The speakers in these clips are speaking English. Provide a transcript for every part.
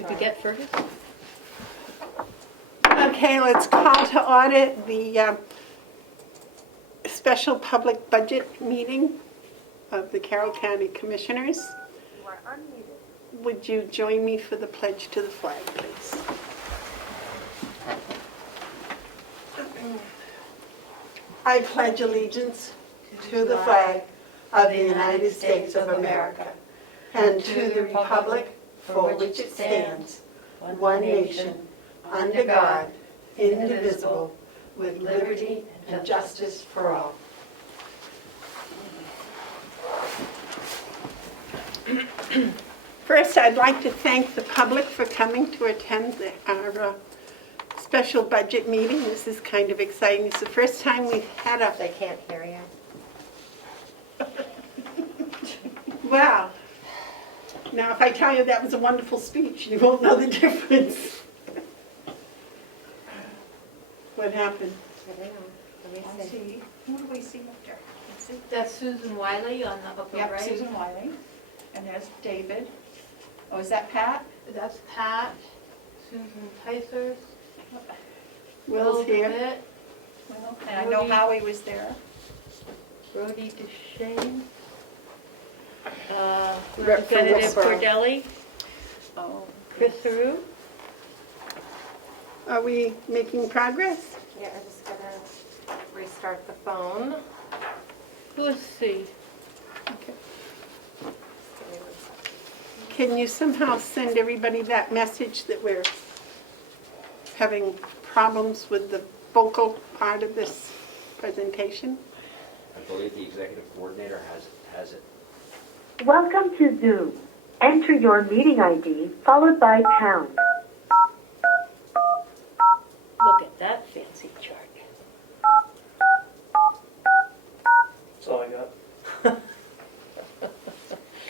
Did we get Fergus? Okay, let's call to order the special public budget meeting of the Carroll County Commissioners. You are unmuted. Would you join me for the pledge to the flag, please? I pledge allegiance to the flag of the United States of America and to the republic for which it stands, one nation, under God, indivisible, with liberty and justice for all. First, I'd like to thank the public for coming to attend our special budget meeting. This is kind of exciting. It's the first time we've had a... They can't hear you. Wow. Now, if I tell you that was a wonderful speech, you won't know the difference. What happened? I don't know. Let me see. Who do we see up there? Let's see. That's Susan Wiley on the upper Yep, right. Susan Wiley. And there's David. Oh, is that Pat? That's Pat, Susan Tyser. Will's here. DeWitt, Well, and I know Howie was there. Brody DeShane. Rep for Representative Westboro. Cordelli, Oh. Chris Theroux. Are we making progress? Yeah, I'm just gonna restart the phone. Who is C? Okay. Can you somehow send everybody that message that we're having problems with the vocal part of this presentation? I believe the executive coordinator has it. Welcome to Zoom. Enter your meeting ID followed by pound. Look at that fancy chart. That's all I got.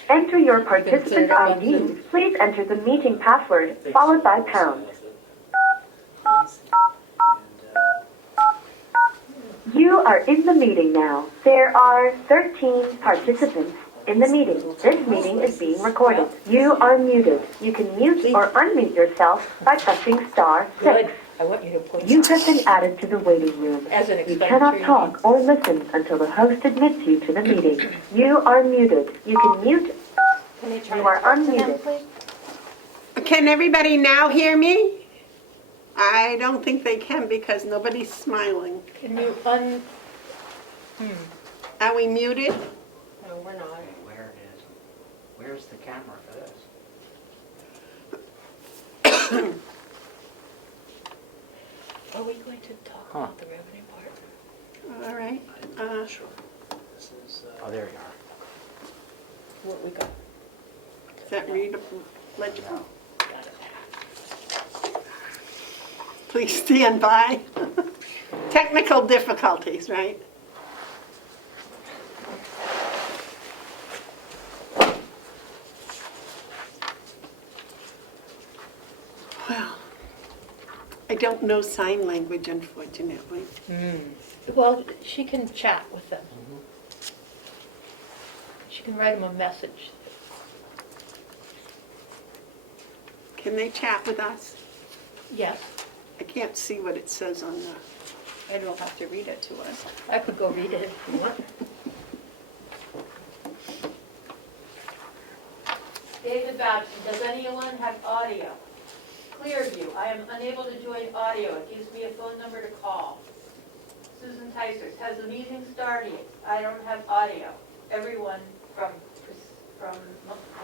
Enter your You can set participant it up on ID. Zoom. Please enter the meeting password followed by pound. You are in the meeting now. There are 13 participants in the meeting. This meeting is being recorded. You are muted. You can mute or unmute yourself by pressing *6. Good. I want you to point You have been added to the waiting room. as an You expenditure. cannot talk or listen until the host admits you to the meeting. You are muted. You can mute. Can you try You to are talk to them, unmuted. please? Can everybody now hear me? I don't think they can because nobody's smiling. Can you Are we muted? No, we're not. Okay, where's the camera for this? Are we going to talk about the revenue part? All right. Sure. This is, Oh, there you are. What we got? Is that readable, legible? Got it. Please stand by. Technical difficulties, right? Well, I don't know sign language, unfortunately. Well, she can chat with them. She can write them a message. Can they chat with us? Yes, I can't see what it says on the... Ed will have to read it to us. I could go read it if you want. David Boucher, does anyone have audio? Clearview, I am unable to join audio. It gives me a phone number to call. Susan Tysers, has the meeting started? I don't have audio. Everyone from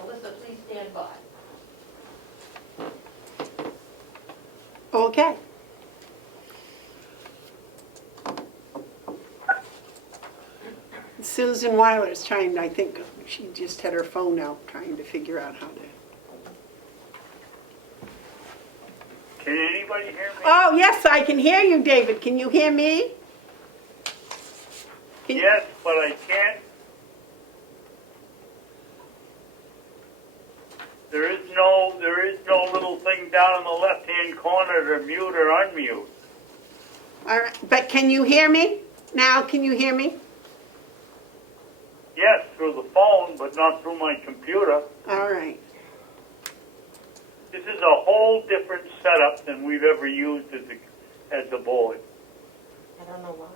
Melissa, please stand by. Okay. Susan Weiler's trying, I think, she just had her phone out, trying to figure out how to... Can anybody hear me? Oh, yes, I can hear you, David. Can you hear me? Can- Yes, but I can't. There is no little thing down in the left-hand corner to mute or unmute. All right, but can you hear me? Now, can you hear me? Yes, through the phone, but not through my computer. All right. This is a whole different setup than we've ever used as a board. I don't know why.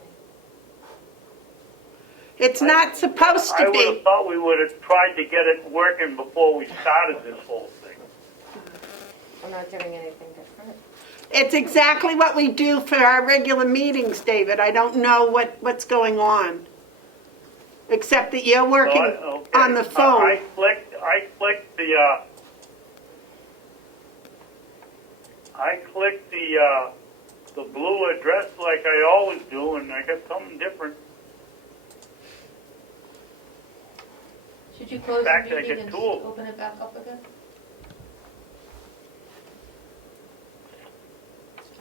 It's not supposed I to would have be. thought we would have tried to get it working before we started this whole thing. I'm not doing anything different. It's exactly what we do for our regular meetings, David. I don't know what's going on. Except that you're working Okay. on the phone. I clicked the blue address like I always do, and I got something different. Should you close the Back to meeting the and tool. open it back up again?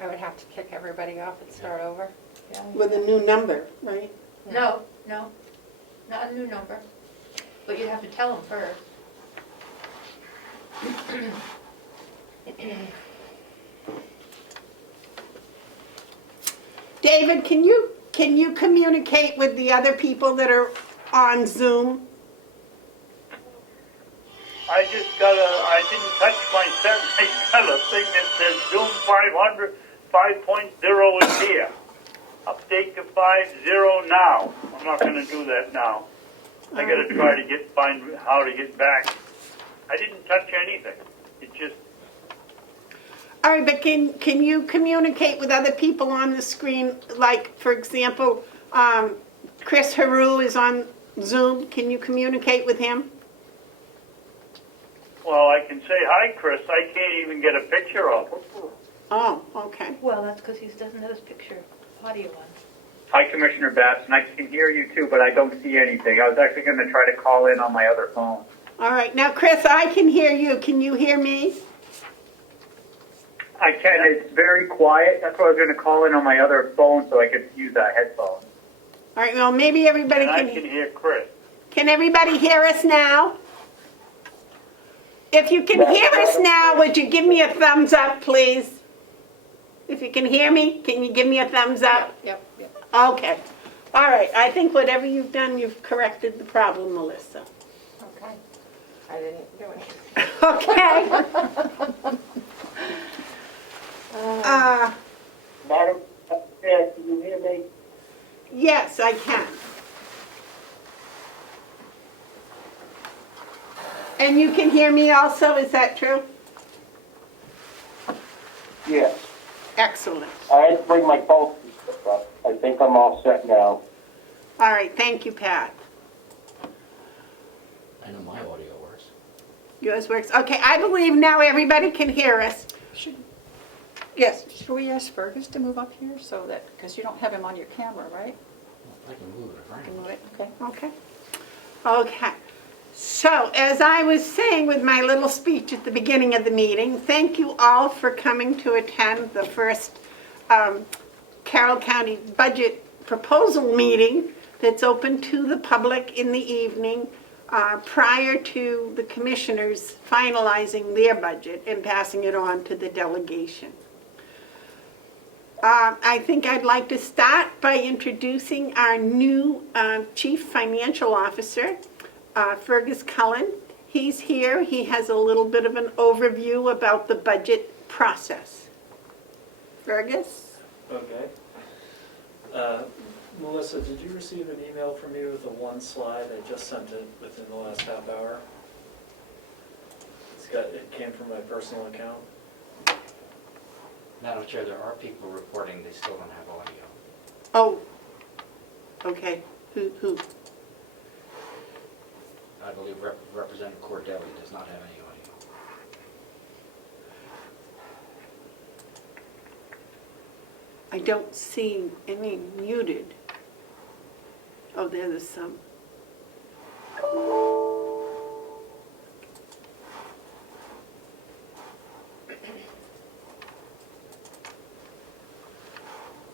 I would have to kick everybody off and start over. Yeah. With a new number, right? No, not a new number, but you'd have to tell them first. David, can you communicate with the other people that are on Zoom? I didn't touch my set. I got a thing that says Zoom 500 5.0 is here. Update to 5.0 now. I'm not going to do that now. I got to try to find how to get back. I didn't touch anything. It just. All right, but can you communicate with other people on the screen? Like, for example, Chris Haru is on Zoom. Can you communicate with him? Well, I can say hi, Chris. I can't even get a picture of him. Oh, okay. Well, that's because he doesn't have his picture audio on. Hi, Commissioner Babson. I can hear you too, but I don't see anything. I was actually going to try to call in on my other phone. All right. Now, Chris, I can hear you. Can you hear me? I can. It's very quiet. That's why I was going to call in on my other phone so I could use a headphone. All right. Well, maybe everybody And I can. can hear Chris. Can everybody hear us now? If you can hear us now, would you give me a thumbs up, please? If you can hear me, can you give me a thumbs up? Yep. Okay. All right. I think whatever you've done, you've corrected the problem, Melissa. Okay. I didn't do anything. Okay. Madam Chair, can you hear me? Yes, I can. And you can hear me also, is that true? Yes. Excellent. I had to bring my phone up. I think I'm all set now. All right, thank you, Pat. I know my audio works. Yours works. Okay, I believe now everybody can hear us. Yes. Should we ask Fergus to move up here so that, because you don't have him on your camera, right? I can move it around. Can move it, okay. Okay. Okay. So, as I was saying with my little speech at the beginning of the meeting, thank you all for coming to attend the first Carroll County budget proposal meeting that's open to the public in the evening prior to the commissioners finalizing their budget and passing it on to the delegation. I think I'd like to start by introducing our new Chief Financial Officer, Fergus Cullen. He's here. He has a little bit of an overview about the budget process. Fergus? Okay. Melissa, did you receive an email from me with the one slide? I just sent it within the last half hour. It came from my personal account. Madam Chair, there are people reporting they still don't have audio. Oh, okay. Who? I believe Representative Cordelli does not have any audio. I don't see any muted. Oh, there's some.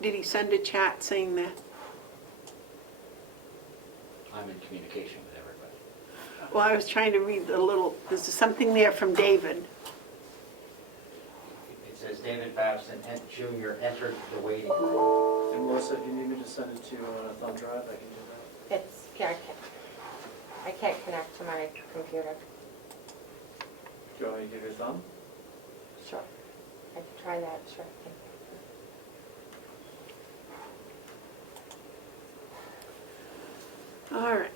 Did he send a chat saying that? I'm in communication with everybody. Well, I was trying to read the little, there's something there from David. It says David Babson Jr. entered the waiting room. And Melissa, if you need me to send it to you on a thumb drive, I can do that. I can't connect to my computer. Do you want me to give you a thumb? Sure. I can try that, sure. All right.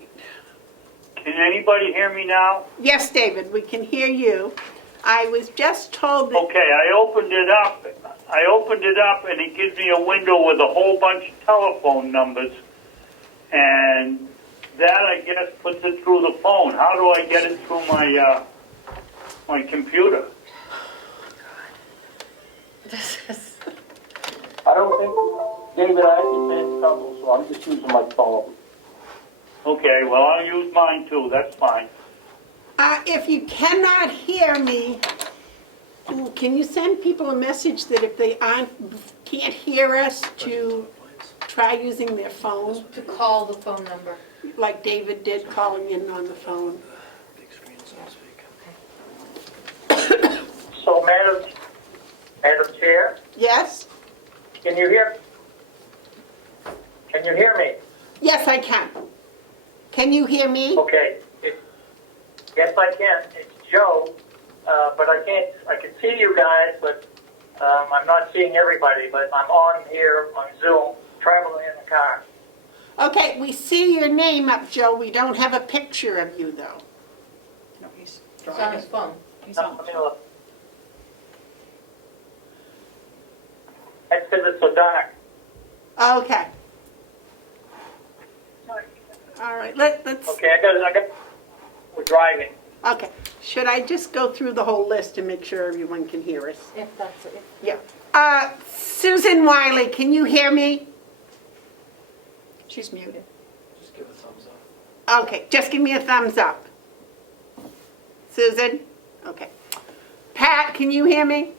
Can anybody hear me now? Yes, David, we can hear you. I was just told that, Okay, I opened it up and it gives me a window with a whole bunch of telephone numbers. And that, I guess, puts it through the phone. How do I get it through my, my computer? I don't think, David, I had the same trouble, so I'm just using my phone. Okay, well, I'll use mine too, that's fine. if you cannot hear me, can you send people a message that if they can't hear us to try using their phone, To call the phone number. like David did calling in on the phone? Big screen, so to speak. So, Madam Chair, Yes? can you hear me? Yes, I can. Can you hear me? Okay. Yes, I can. It's Joe, but I can see you guys, but I'm not seeing everybody, but I'm on here on Zoom, traveling in the car. Okay, we see your name up, Joe. We don't have a picture of you, though. No, he's It's on driving. his phone. He's on. That's because it's so dark. Okay. All right, let's, Okay, we're driving. okay. Should I just go through the whole list to make sure everyone can hear us? If that's it. Yeah. Susan Wiley, can you hear me? She's muted. Just give a thumbs up. Okay, just give me a thumbs up. Susan? Okay. Pat, can you hear me?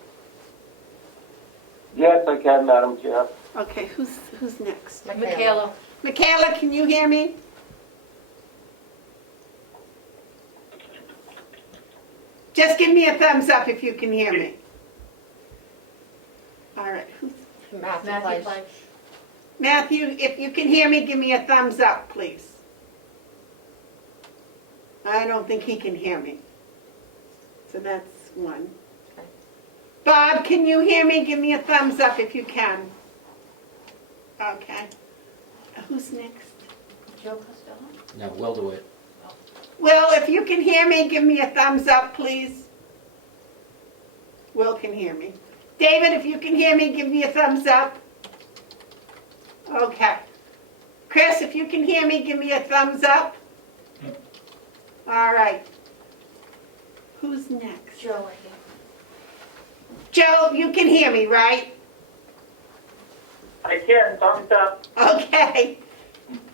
Yes, I can, Madam Chair. Okay, who's next? Michaela. Michaela, can you hear me? Just give me a thumbs up if you can hear me. All right, Matthew Matthew Fleisch. Fleisch. Matthew, if you can hear me, give me a thumbs up, please. I don't think he can hear me. So that's one. Okay. Bob, can you hear me? Give me a thumbs up if you can. Okay. Who's next? Joe Costello? No, we'll do it. Will, if you can hear me, give me a thumbs up, please. Will can hear me. David, if you can hear me, give me a thumbs up. Okay. Chris, if you can hear me, give me a thumbs up. All right. Who's next? Joe, I think. Joe, you can hear me, right? I can, thumbs up. Okay.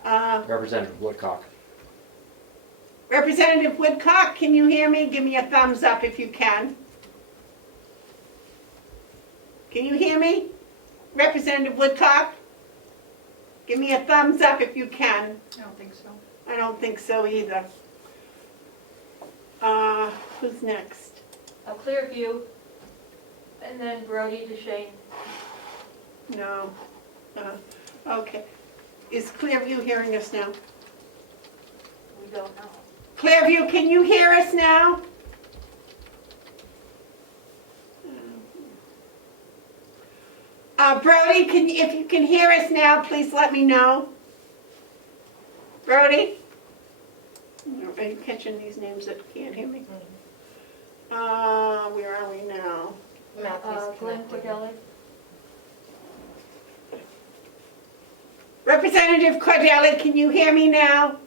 Representative Woodcock. Representative Woodcock, can you hear me? Give me a thumbs up if you can. Can you hear me? Representative Woodcock? Give me a thumbs up if you can. I don't think so. I don't think so either. Who's next? Clearview, and then Brody DeShane. No. Okay. Is Clearview hearing us now? We don't know. Clearview, can you hear us now? Brody, if you can hear us now, please let me know. Brody? Are you catching these names that can't hear me? Where are we now? Matthew's Glenn connected. Cordelli. Representative Cordelli, can you hear me now?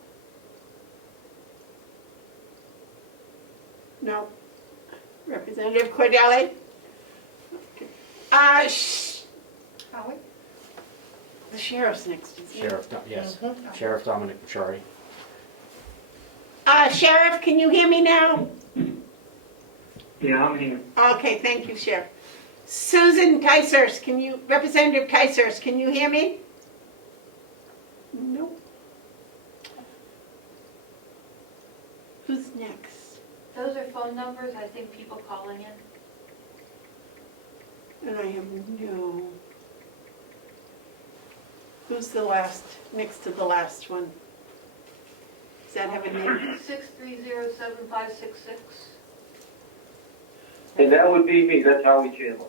No. Representative Cordelli? Howie? The sheriff's next. isn't he? Sheriff, yes. Sheriff Dominic Bachari. Sheriff, can you hear me now? Yeah, I'm here. Okay, thank you, Sheriff. Susan Ticehurst, Representative Ticehurst, can you hear me? Nope. Who's next? Those are phone numbers, I think people calling in. And I have no. Who's the last, next to the last one? Does that have a name? 6307566. And that would be me, that's Howie Chandler.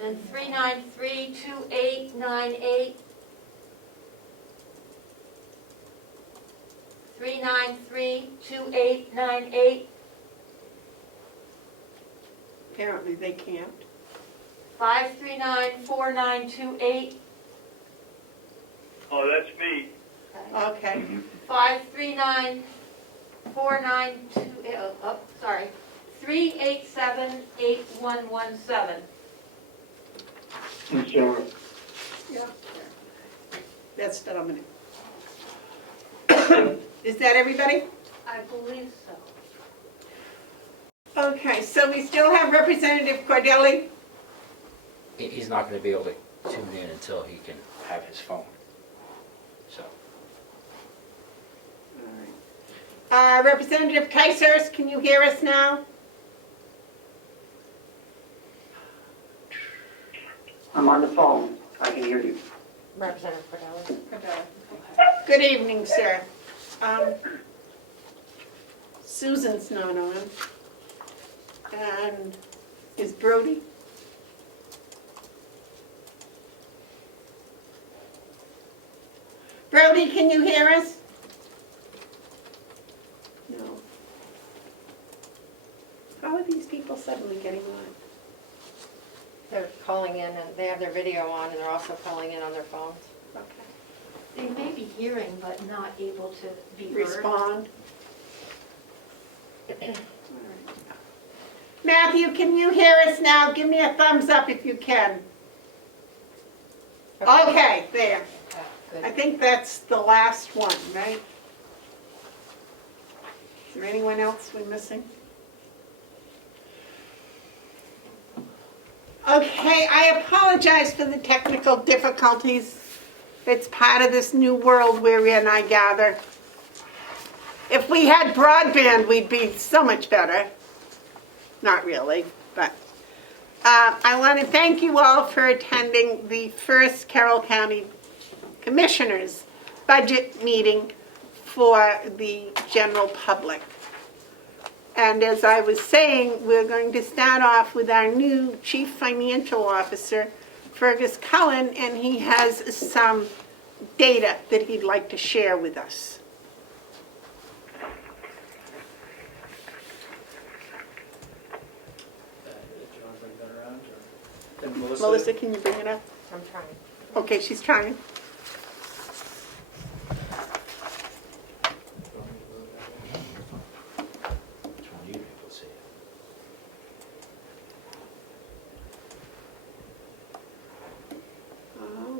Then 393-2898. 393-2898. Apparently they can't. 539-4928. Oh, that's me. Okay. 539-492, oh, sorry, 387-8117. Sure. Yeah. That's Dominic. Is that everybody? I believe so. Okay, so we still have Representative Cordelli. He's not going to be able to tune in until he can have his phone. So, Representative Kaisers, can you hear us now? I'm on the phone, I can hear you. Representative Cordelli. Good evening, sir. Susan's not on. And is Brody? Brody, can you hear us? No. How are these people suddenly getting on? They're calling in and they have their video on and they're also calling in on their phones. Okay. They may be hearing but not able to be heard. Respond. All right. Matthew, can you hear us now? Give me a thumbs up if you can. Okay, there. I think that's the last one, right? Is there anyone else we're missing? Okay, I apologize for the technical difficulties. It's part of this new world we're in, I gather. If we had broadband, we'd be so much better. Not really, but I want to thank you all for attending the first Carroll County Commissioners budget meeting for the general public. And as I was saying, we're going to start off with our new Chief Financial Officer, Fergus Cullen, and he has some data that he'd like to share with us. Do you want to bring that around? Or? And Melissa? Melissa, can you bring it up? I'm trying. Okay, she's trying. which one you able to see?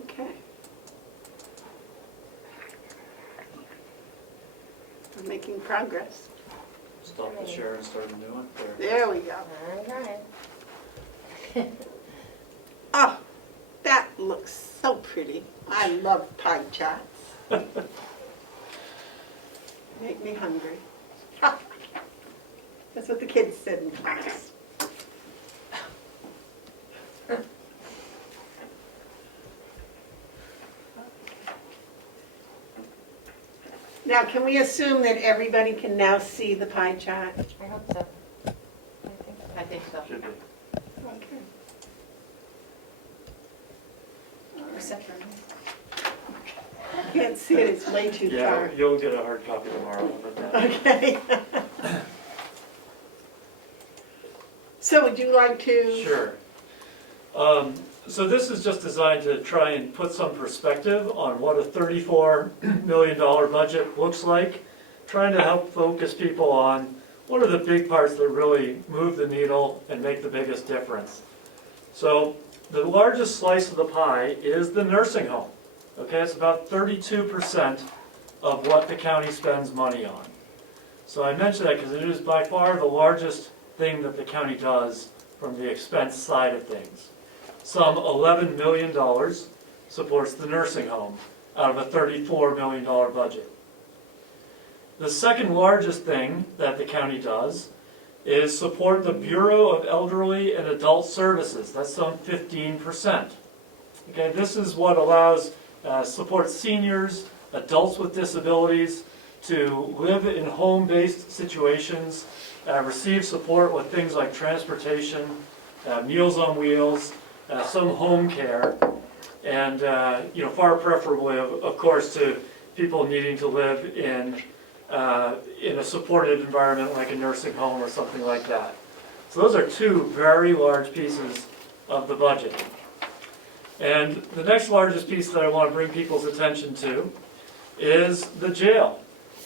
Okay. We're making progress. Stop the share and start a new one? Or- There we go. I'm trying. Oh, that looks so pretty. I love pie charts. Make me hungry. That's what the kids said in class. Now, can we assume that everybody can now see the pie chart? I hope so. I think so. Should be. Okay. Except for me. Can't see it, it's way too Yeah, far. you'll get a hard copy tomorrow. But that. Okay. So would you like to? Sure. So this is just designed to try and put some perspective on what a $34 million budget looks like, trying to help focus people on what are the big parts that really move the needle and make the biggest difference. So the largest slice of the pie is the nursing home. Okay, it's about 32% of what the county spends money on. So I mention that because it is by far the largest thing that the county does from the expense side of things. Some $11 million supports the nursing home out of a $34 million budget. The second largest thing that the county does is support the Bureau of Elderly and Adult Services. That's some 15%. Okay, this is what allows supports seniors, adults with disabilities to live in home-based situations receive support with things like transportation, Meals on Wheels, some home care, and far preferably, of course, to people needing to live in a supported environment like a nursing home or something like that. So those are two very large pieces of the budget. And the next largest piece that I want to bring people's attention to is the jail.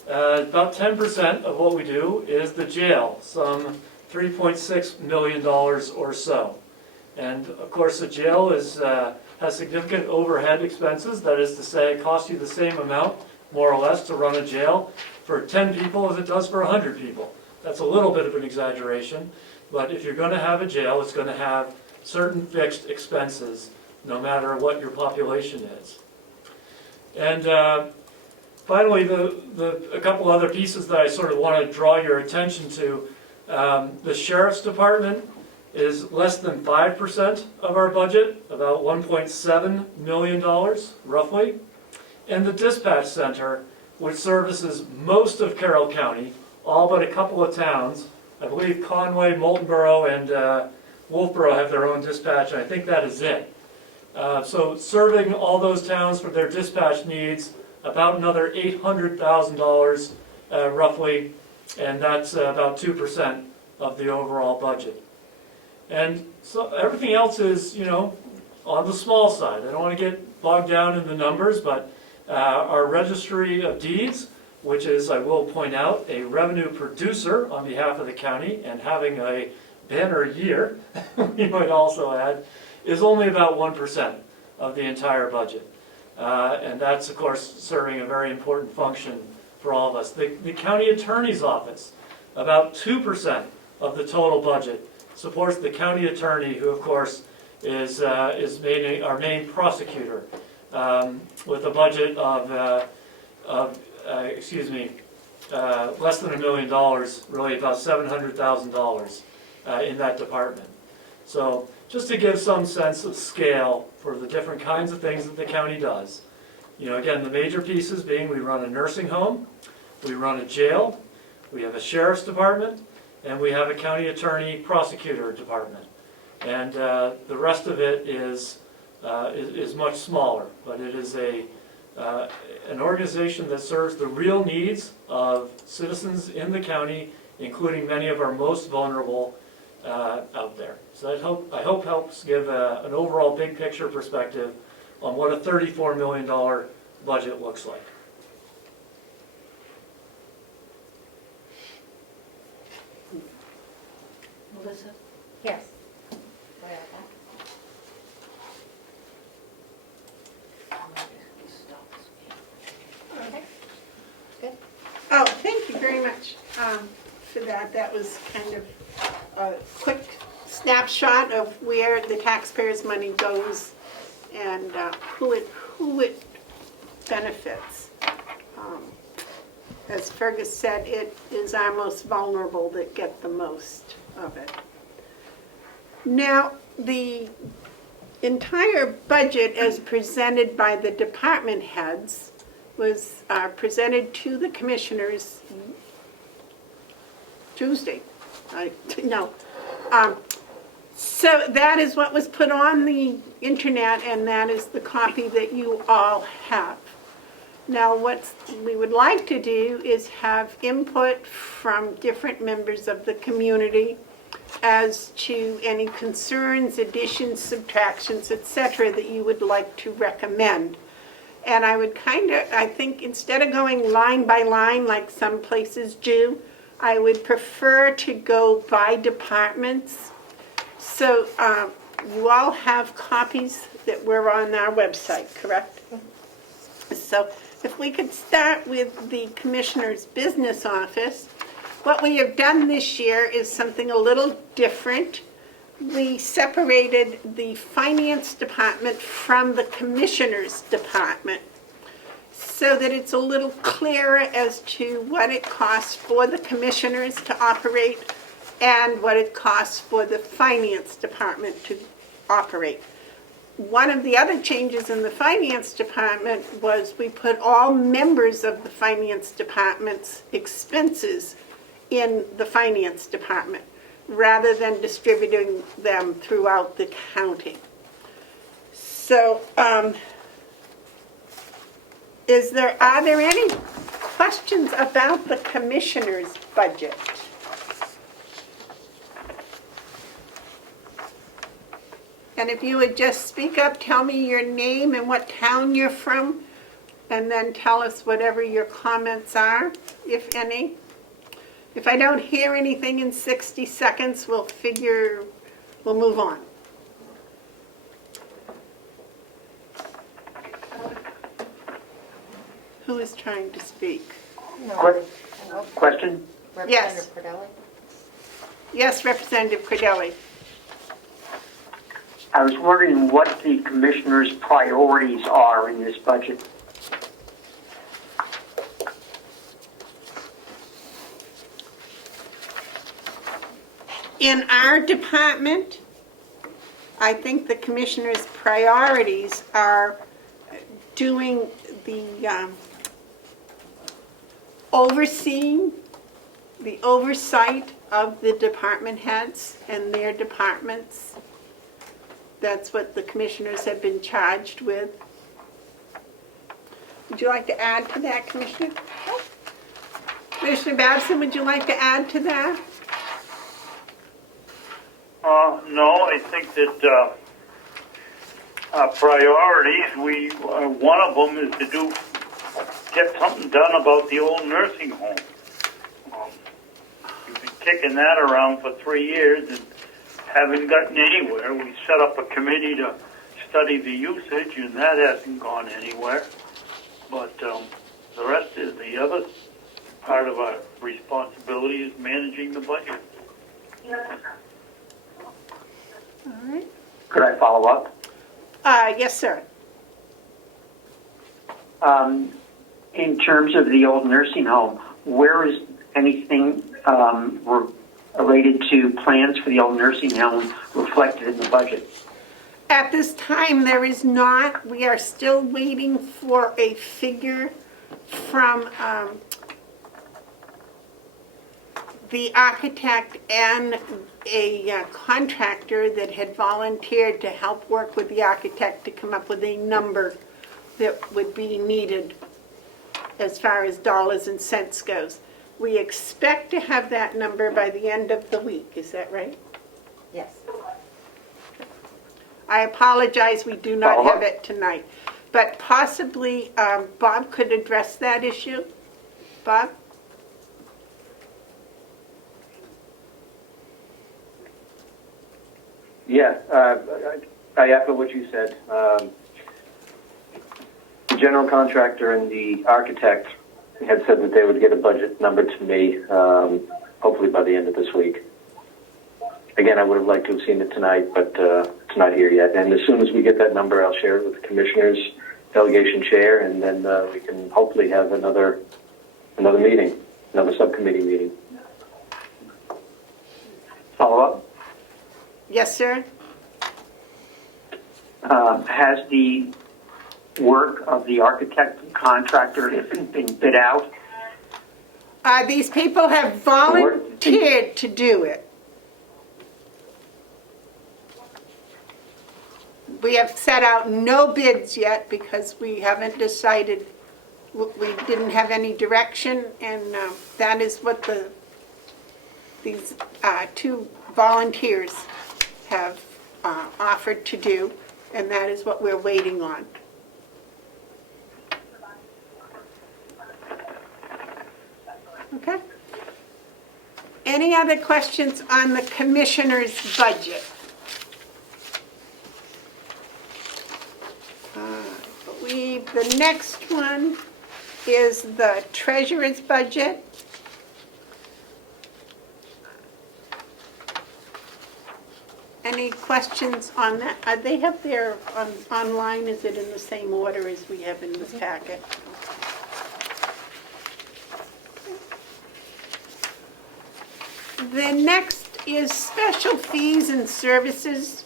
About 10% of what we do is the jail, some $3.6 million or so. And of course, the jail has significant overhead expenses. That is to say, it costs you the same amount, more or less, to run a jail for 10 people as it does for 100 people. That's a little bit of an exaggeration, but if you're going to have a jail, it's going to have certain fixed expenses, no matter what your population is. And finally, a couple other pieces that I sort of want to draw your attention to. The Sheriff's Department is less than 5% of our budget, about $1.7 million, roughly. And the Dispatch Center, which services most of Carroll County, all but a couple of towns. I believe Conway, Moultonborough, and Wolfboro have their own dispatch, and I think that is it. So serving all those towns for their dispatch needs, about another $800,000 roughly, and that's about 2% of the overall budget. And so everything else is, on the small side. I don't want to get bogged down in the numbers, but our Registry of Deeds, which is, I will point out, a revenue producer on behalf of the county and having a banner year, we might also add, is only about 1% of the entire budget. And that's, of course, serving a very important function for all of us. The county attorney's office, about 2% of the total budget, supports the county attorney, who, of course, is our main prosecutor, with a budget of less than $1 million, really about $700,000 in that department. So just to give some sense of scale for the different kinds of things that the county does. Again, the major pieces being we run a nursing home, we run a jail, we have a sheriff's department, and we have a county attorney prosecutor department. And the rest of it is much smaller, but it is an organization that serves the real needs of citizens in the county, including many of our most vulnerable out there. So I hope helps give an overall big picture perspective on what a $34 million budget looks like. Melissa? Yes. Okay. Good. Oh, thank you very much for that. That was kind of a quick snapshot of where the taxpayers' money goes and who it benefits. As Fergus said, it is our most vulnerable that get the most of it. Now, the entire budget as presented by the department heads was presented to the commissioners Tuesday. So that is what was put on the internet, and that is the copy that you all have. Now, what we would like to do is have input from different members of the community as to any concerns, additions, subtractions, etc., that you would like to recommend. And I would I think instead of going line by line like some places do, I would prefer to go by departments. So you all have copies that were on our website, correct? So if we could start with the Commissioner's Business Office. What we have done this year is something a little different. We separated the Finance Department from the Commissioner's Department so that it's a little clearer as to what it costs for the Commissioners to operate and what it costs for the Finance Department to operate. One of the other changes in the Finance Department was we put all members of the Finance Department's expenses in the finance department, rather than distributing them throughout the county. So, are there any questions about the commissioner's budget? And if you would just speak up, tell me your name and what town you're from, and then tell us whatever your comments are, if any. If I don't hear anything in 60 seconds, we'll move on. Who is trying to speak? Question? Yes. Representative Cordelli? Yes, Representative Cordelli. I was wondering what the commissioner's priorities are in this budget. In our department, I think the commissioner's priorities are doing the the oversight of the department heads and their departments. That's what the commissioners have been charged with. Would you like to add to that, Commissioner? Commissioner Babson, would you like to add to that? No, I think that our priorities, one of them is to get something done about the old nursing home. We've been kicking that around for 3 years and haven't gotten anywhere. We set up a committee to study the usage, and that hasn't gone anywhere. But the rest is the other part of our responsibility is managing the budget. All right. Could I follow up? Yes, sir. In terms of the old nursing home, where is anything related to plans for the old nursing home reflected in the budget? At this time, there is not. We are still waiting for a figure from the architect and a contractor that had volunteered to help work with the architect to come up with a number that would be needed as far as dollars and cents goes. We expect to have that number by the end of the week. Is that right? Yes. I apologize, we do not have it tonight. But possibly Bob could address that issue. Bob? Yeah, I echo what you said. The general contractor and the architect had said that they would get a budget number to me, hopefully by the end of this week. Again, I would have liked to have seen it tonight, but it's not here yet. And as soon as we get that number, I'll share it with the commissioners, delegation chair, and then we can hopefully have another meeting, another subcommittee meeting. Follow up? Yes, sir. Has the work of the architect and contractor been bid out? These people have volunteered to do it. We have set out no bids yet because we haven't decided, we didn't have any direction, and that is what these two volunteers have offered to do, and that is what we're waiting on. Okay. Any other questions on the commissioner's budget? I believe the next one is the treasurer's budget. Any questions on that? They have their online. Is it in the same order as we have in this packet? The next is special fees and services.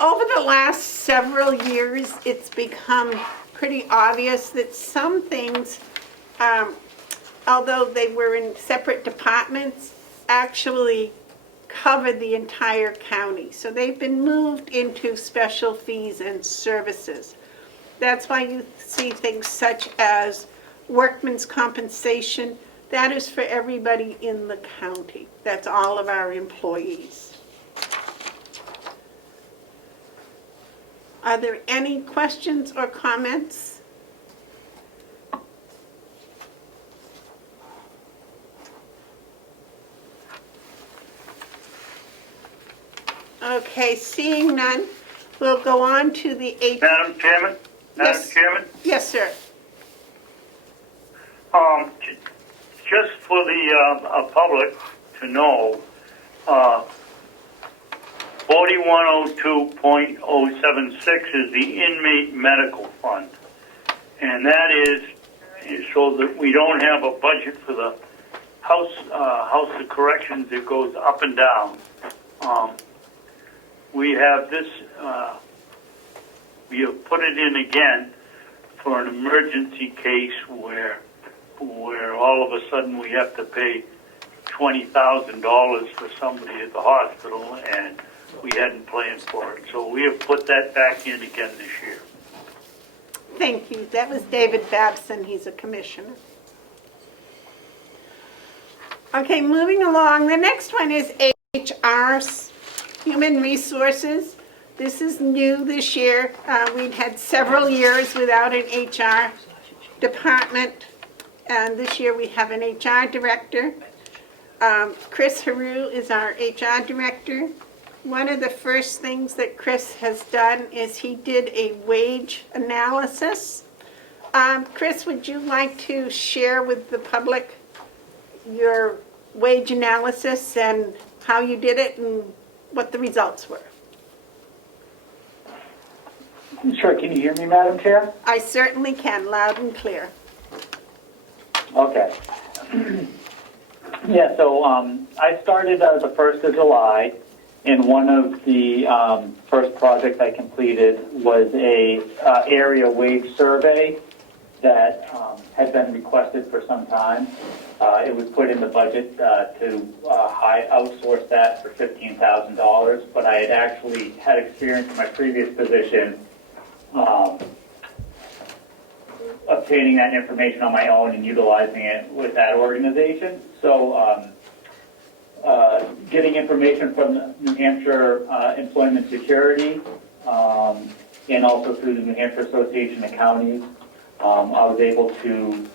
Over the last several years, it's become pretty obvious that some things although they were in separate departments, actually covered the entire county. So they've been moved into special fees and services. That's why you see things such as workman's compensation. That is for everybody in the county. That's all of our employees. Are there any questions or comments? Okay, seeing none, we'll go on to the eighth. Madam Chairman? Madam Yes. Chairman? Yes, sir. Just for the public to know, 4102.076 is the inmate medical fund. And that is so that we don't have a budget for the House of Corrections that goes up and down. We have this, we have put it in again for an emergency case where all of a sudden we have to pay $20,000 for somebody at the hospital, and we hadn't planned for it. So we have put that back in again this year. Thank you. That was David Babson. He's a commissioner. Okay, moving along. The next one is HR, Human Resources. This is new this year. We'd had several years without an HR department, and this year we have an HR director. Chris Haru is our HR director. One of the first things that Chris has done is he did a wage analysis. Chris, would you like to share with the public your wage analysis and how you did it and what the results were? Sure. Can you hear me, Madam Chair? I certainly can, loud and clear. Okay. Yeah, so I started the 1st of July, and one of the first projects I completed was a area wage survey that had been requested for some time. It was put in the budget to outsource that for $15,000, but I had actually had experience in my previous position obtaining that information on my own and utilizing it with that organization. So getting information from the New Hampshire Employment Security and also through the New Hampshire Association of Counties, I was able to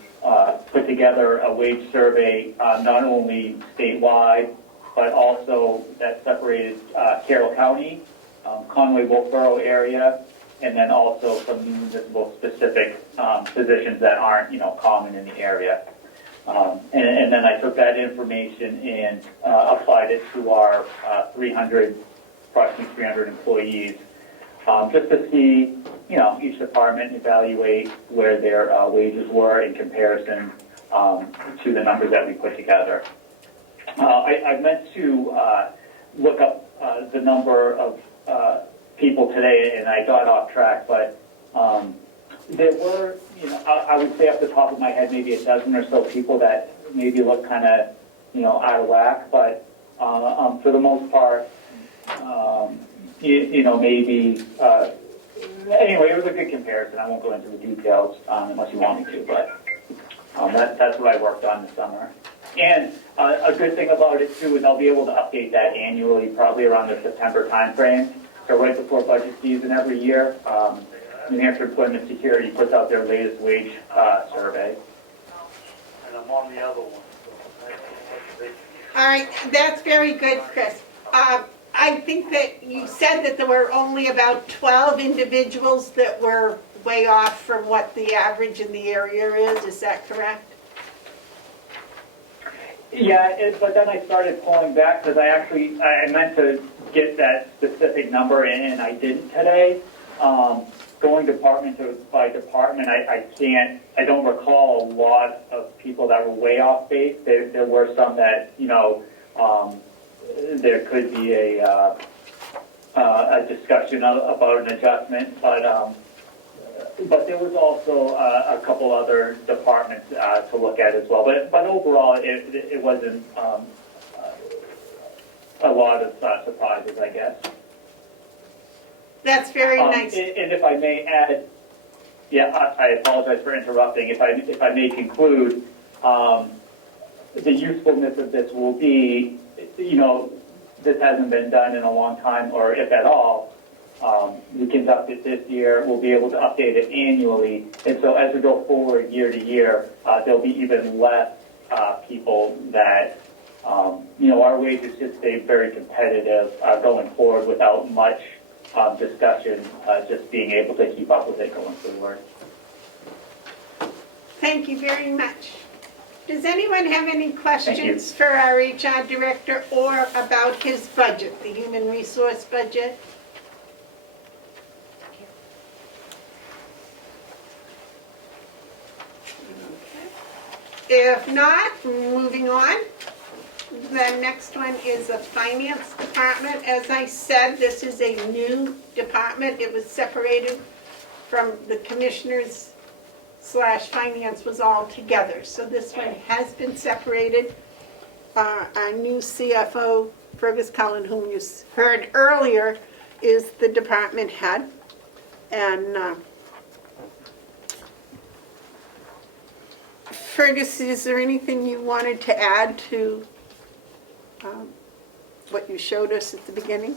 put together a wage survey not only statewide, but also that separated Carroll County, Conway Wolfboro area, and then also some municipal specific positions that aren't, common in the area. And then I took that information and applied it to our approximately 300 employees, just to see, each department evaluate where their wages were in comparison to the numbers that we put together. I meant to look up the number of people today, and I got off track, but there were, I would say off the top of my head, maybe a dozen or so people that maybe look kind of, out of whack, but for the most part, maybe, anyway, it was a good comparison. I won't go into the details unless you want me to, but that's what I worked on this summer. And a good thing about it, too, is I'll be able to update that annually, probably around the September timeframe. So right before budget season every year, New Hampshire Employment Security puts out their latest wage survey. And I'm on the other one. All right, that's very good, Chris. I think that you said that there were only about 12 individuals that were way off from what the average in the area is. Is that correct? Yeah, but then I started pulling back because I meant to get that specific number in, and I didn't today. Going department by department, I don't recall a lot of people that were way off base. There were some that, there could be a discussion about an adjustment, but but there was also a couple other departments to look at as well. But overall, it wasn't a lot of surprises, I guess. That's very nice. And if I may add, I apologize for interrupting. If I may conclude, the usefulness of this will be, this hasn't been done in a long time, or if at all. We conduct it this year. We'll be able to update it annually. And so as we go forward year to year, there'll be even less people that, our wages should stay very competitive going forward without much discussion, just being able to keep up with it going forward. Thank you very much. Does anyone have any questions for our HR director or about his budget, the human resource budget? If not, moving on. The next one is the finance department. As I said, this is a new department. It was separated from the commissioners / finance was all together. So this one has been separated. Our new CFO, Fergus Cullen, whom you heard earlier, is the department head. And Fergus, is there anything you wanted to add to what you showed us at the beginning?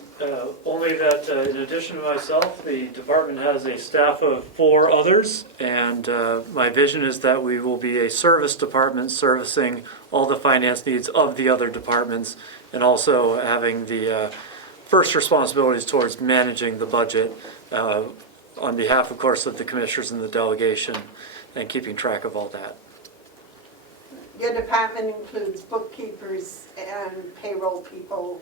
Only that in addition to myself, the department has a staff of 4 others, and my vision is that we will be a service department servicing all the finance needs of the other departments, and also having the first responsibilities towards managing the budget on behalf, of course, of the commissioners and the delegation, and keeping track of all that. Your department includes bookkeepers and payroll people.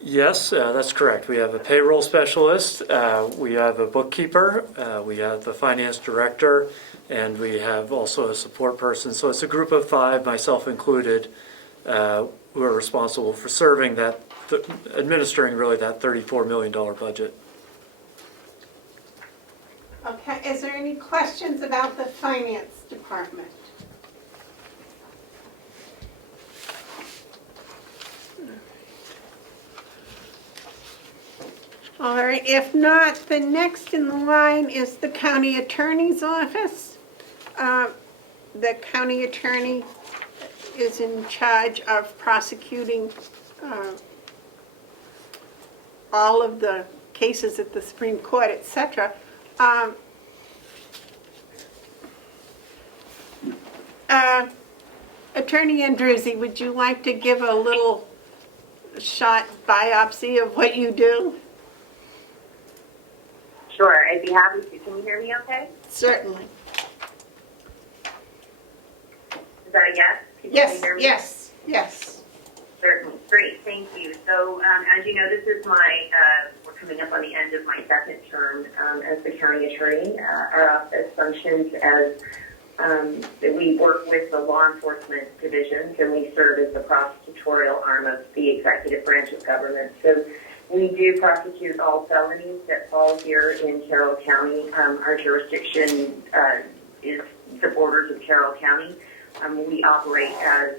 Yes, that's correct. We have a payroll specialist, we have a bookkeeper, we have the finance director, and we have also a support person. So it's a group of 5, myself included, who are responsible for serving that, administering really that $34 million budget. Okay, is there any questions about the finance department? All right, if not, the next in the line is the county attorney's office. The county attorney is in charge of prosecuting all of the cases at the Supreme Court, etc. Attorney Andruzzi, would you like to give a little short biopsy of what you do? Sure, I'd be happy to. Can you hear me okay? Certainly. Is that a yes? Can you Yes, hear me? yes. Certainly. Great, thank you. So as you know, this is we're coming up on the end of my second term as the county attorney. Our office functions as, we work with the law enforcement divisions, and we serve as the prosecutorial arm of the executive branch of government. So we do prosecute all felonies that fall here in Carroll County. Our jurisdiction is the borders of Carroll County. We operate as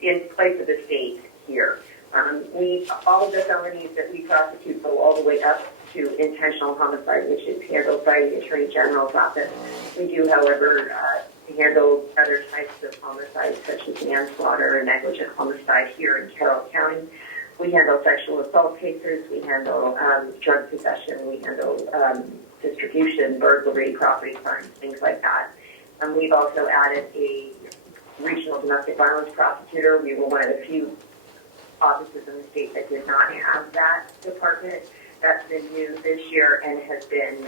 in place of the state here. All of the felonies that we prosecute go all the way up to intentional homicide, which is handled by the Attorney General's office. We do, however, handle other types of homicides, such as manslaughter and negligent homicide here in Carroll County. We handle sexual assault cases. We handle drug possession. We handle distribution, burglary, property crimes, things like that. We've also added a regional domestic violence prosecutor. We were one of the few offices in the state that did not have that department. That's been new this year and has been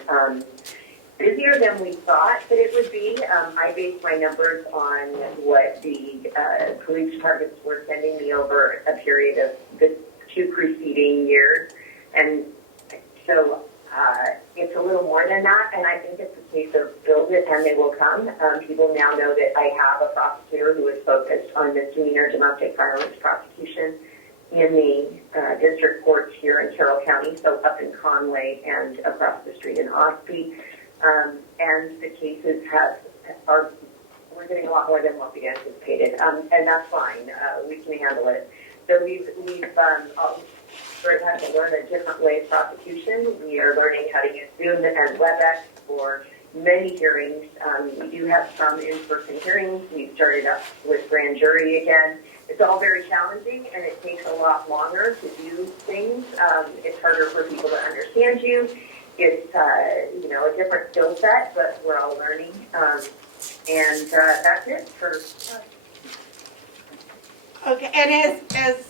busier than we thought that it would be. I based my numbers on what the police departments were sending me over a period of the 2 preceding years. And so it's a little more than that, and I think it's a case of build it and they will come. People now know that I have a prosecutor who is focused on misdemeanor domestic violence prosecution in the district courts here in Carroll County, so up in Conway and across the street in Ospey. And the cases we're getting a lot more than what we anticipated, and that's fine. We can handle it. So we've had to learn a different way of prosecution. We are learning how to use Zoom and WebEx for many hearings. We do have some in-person hearings. We've started up with grand jury again. It's all very challenging, and it takes a lot longer to do things. It's harder for people to understand you. It's a different skill set, but we're all learning. And that's it for. Okay, and as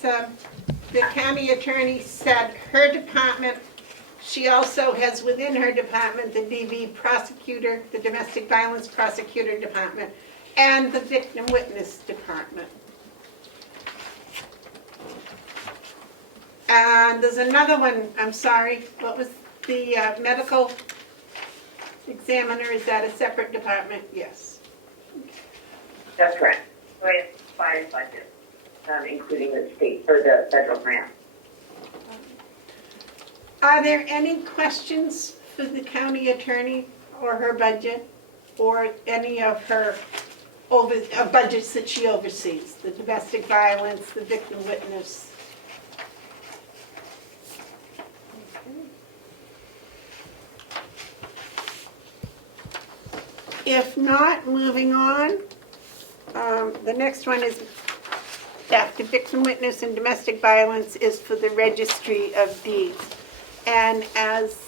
the county attorney said, her department, she also has within her department the DV prosecutor, the domestic violence prosecutor department, and the victim witness department. And there's another one, I'm sorry, what was the medical examiner? Is that a separate department? Yes. That's correct. So it's 5 budgets, including the state or the federal grant. Are there any questions for the county attorney or her budget or any of her budgets that she oversees, the domestic violence, the victim witness? If not, moving on. The next one is after victim witness and domestic violence is for the registry of deeds. And as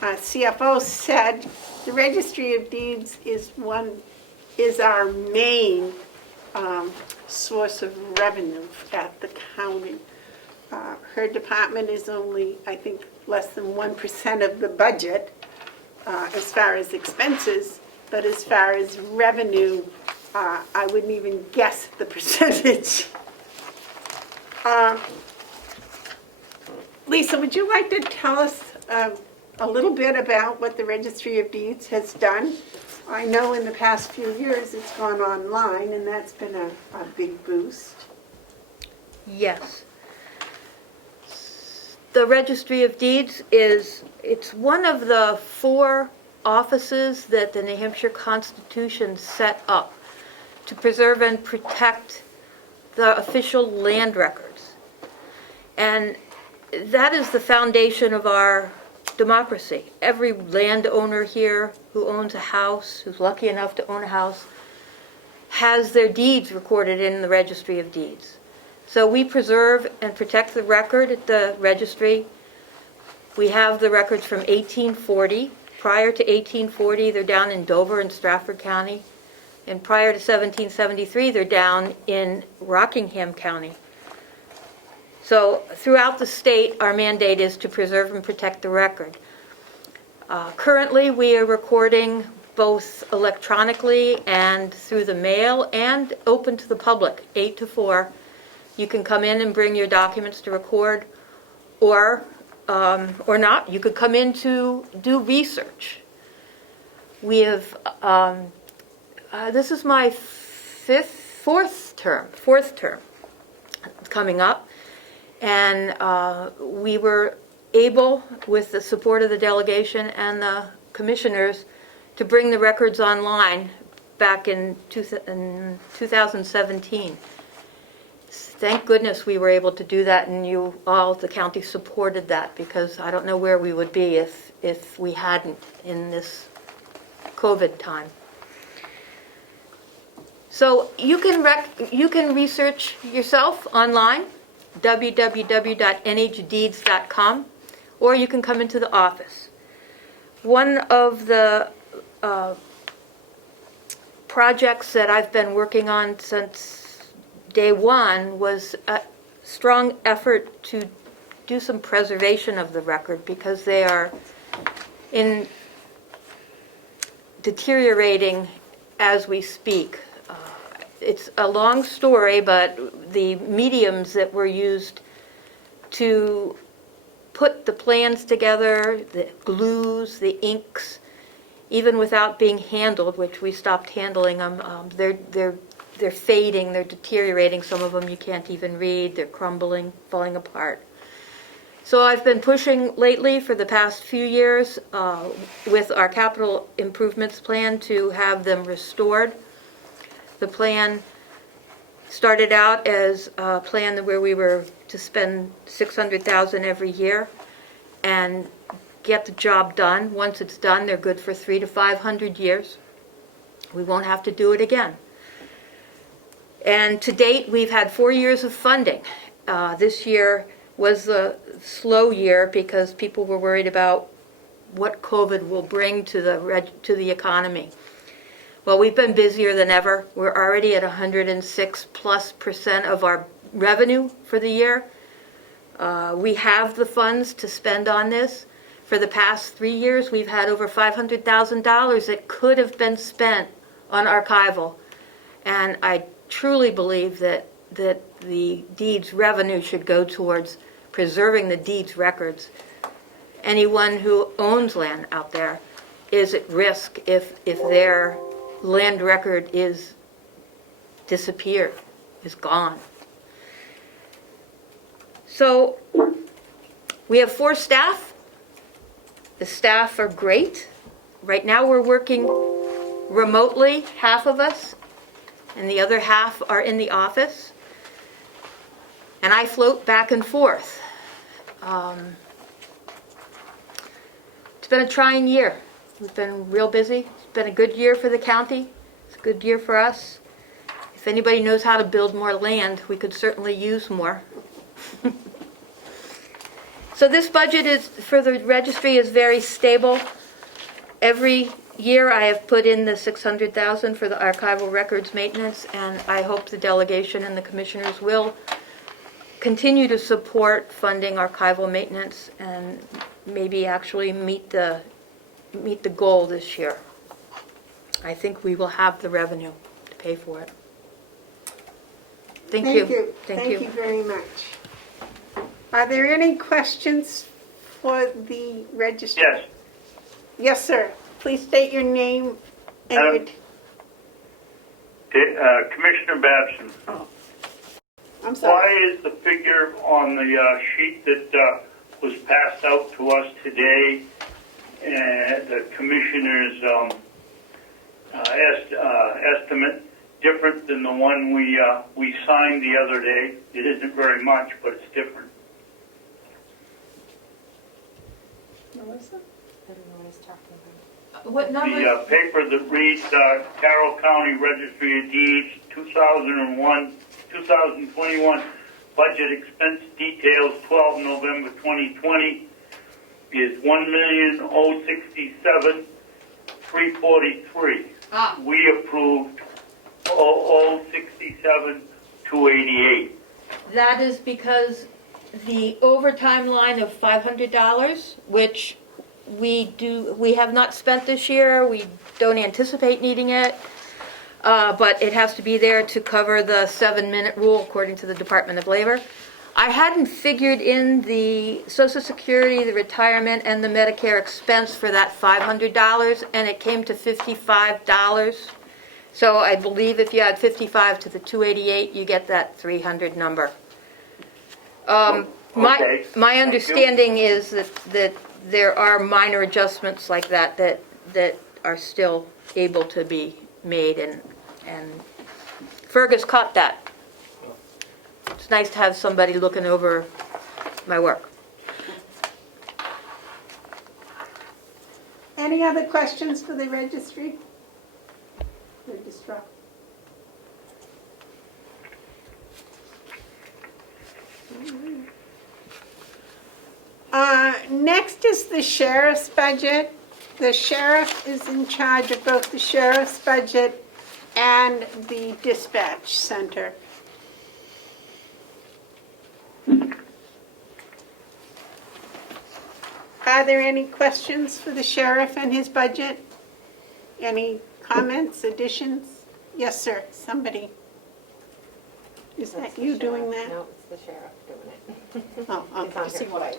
our CFO said, the registry of deeds is our main source of revenue at the county. Her department is only, I think, less than 1% of the budget as far as expenses. But as far as revenue, I wouldn't even guess the percentage. Lisa, would you like to tell us a little bit about what the Registry of Deeds has done? I know in the past few years it's gone online, and that's been a big boost. Yes. The Registry of Deeds it's one of the 4 offices that the New Hampshire Constitution set up to preserve and protect the official land records. And that is the foundation of our democracy. Every landowner here who owns a house, who's lucky enough to own a house, has their deeds recorded in the Registry of Deeds. So we preserve and protect the record at the registry. We have the records from 1840. Prior to 1840, they're down in Dover and Stratford County. And prior to 1773, they're down in Rockingham County. So throughout the state, our mandate is to preserve and protect the record. Currently, we are recording both electronically and through the mail and open to the public, 8 to 4. You can come in and bring your documents to record, or not. You could come in to do research. We have, this is my fourth term coming up, and we were able, with the support of the delegation and the commissioners, to bring the records online back in 2017. Thank goodness we were able to do that, and you all, the county, supported that, because I don't know where we would be if we hadn't in this COVID time. So you can research yourself online, www.nhdeeds.com, or you can come into the office. One of the projects that I've been working on since day one was a strong effort to do some preservation of the record, because they are deteriorating as we speak. It's a long story, but the mediums that were used to put the plans together, the glues, the inks, even without being handled, which we stopped handling them, they're they're fading, they're deteriorating. Some of them you can't even read, they're crumbling, falling apart. So I've been pushing lately for the past few years with our capital improvements plan to have them restored. The plan started out as a plan where we were to spend $600,000 every year and get the job done. Once it's done, they're good for 300 to 500 years. We won't have to do it again. And to date, we've had 4 years of funding. This year was a slow year because people were worried about what COVID will bring to the economy. Well, we've been busier than ever. We're already at 106+% of our revenue for the year. We have the funds to spend on this. For the past 3 years, we've had over $500,000 that could have been spent on archival. And I truly believe that the deeds revenue should go towards preserving the deeds records. Anyone who owns land out there is at risk if their land record is disappeared, is gone. So we have 4 staff. The staff are great. Right now we're working remotely, half of us, and the other half are in the office. And I float back and forth. It's been a trying year. We've been real busy. It's been a good year for the county. It's a good year for us. If anybody knows how to build more land, we could certainly use more. So this budget is for the registry is very stable. Every year I have put in the $600,000 for the archival records maintenance, and I hope the delegation and the commissioners will continue to support funding archival maintenance and maybe actually meet the goal this year. I think we will have the revenue to pay for it. Thank you. Thank you very much. Are there any questions for the registry? Yes. Yes, sir. Please state your name and Commissioner Babson. Oh, I'm sorry. Why is the figure on the sheet that was passed out to us today, the commissioner's estimate, different than the one we signed the other day? It isn't very much, but it's different. Melissa? I don't know what he's talking about. What number? The paper that reads Carroll County Registry of Deeds 2021 budget expense details 12 November 2020 is $1,067,343. We approved 067,288. That is because the overtime line of $500, which we have not spent this year, we don't anticipate needing it, but it has to be there to cover the 7-minute rule according to the Department of Labor. I hadn't figured in the Social Security, the retirement, and the Medicare expense for that $500, and it came to $55. So I believe if you add 55 to the 288, you get that 300 number. My understanding is that there are minor adjustments like that are still able to be made, and Fergus caught that. It's nice to have somebody looking over my work. any other questions for the registrar? Next is the sheriff's budget. The sheriff is in charge of both the sheriff's budget and the dispatch center. Are there any questions for the sheriff and his budget? Any comments, additions? Yes, sir, somebody. Is that you doing that? No, it's the sheriff doing it. Oh, It's on okay. here twice.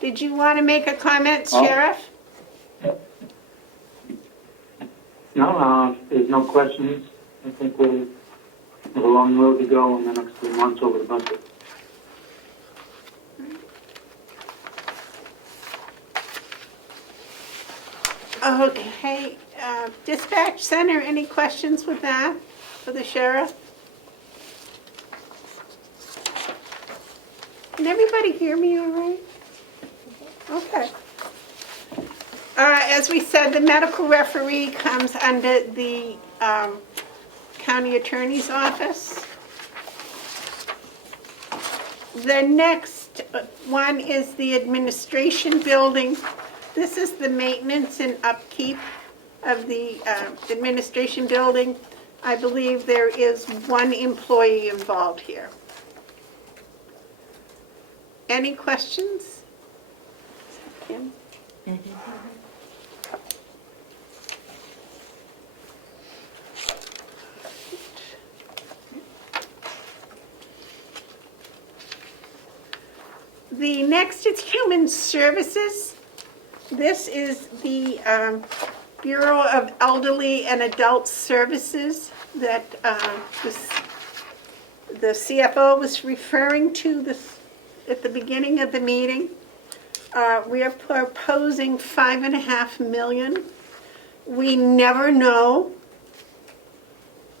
Did you want to make a comment, Sheriff? No, there's no questions. I think we'll have a long road to go in the next 3 months over the budget. Okay, dispatch center, any questions with that for the sheriff? Can everybody hear me all right? Okay. As we said, the medical referee comes under the county attorney's office. The next one is the administration building. This is the maintenance and upkeep of the administration building. I believe there is one employee involved here. Any questions? Kim? The next is Human Services. This is the Bureau of Elderly and Adult Services that the CFO was referring to this at the beginning of the meeting. We are proposing $5.5 million. We never know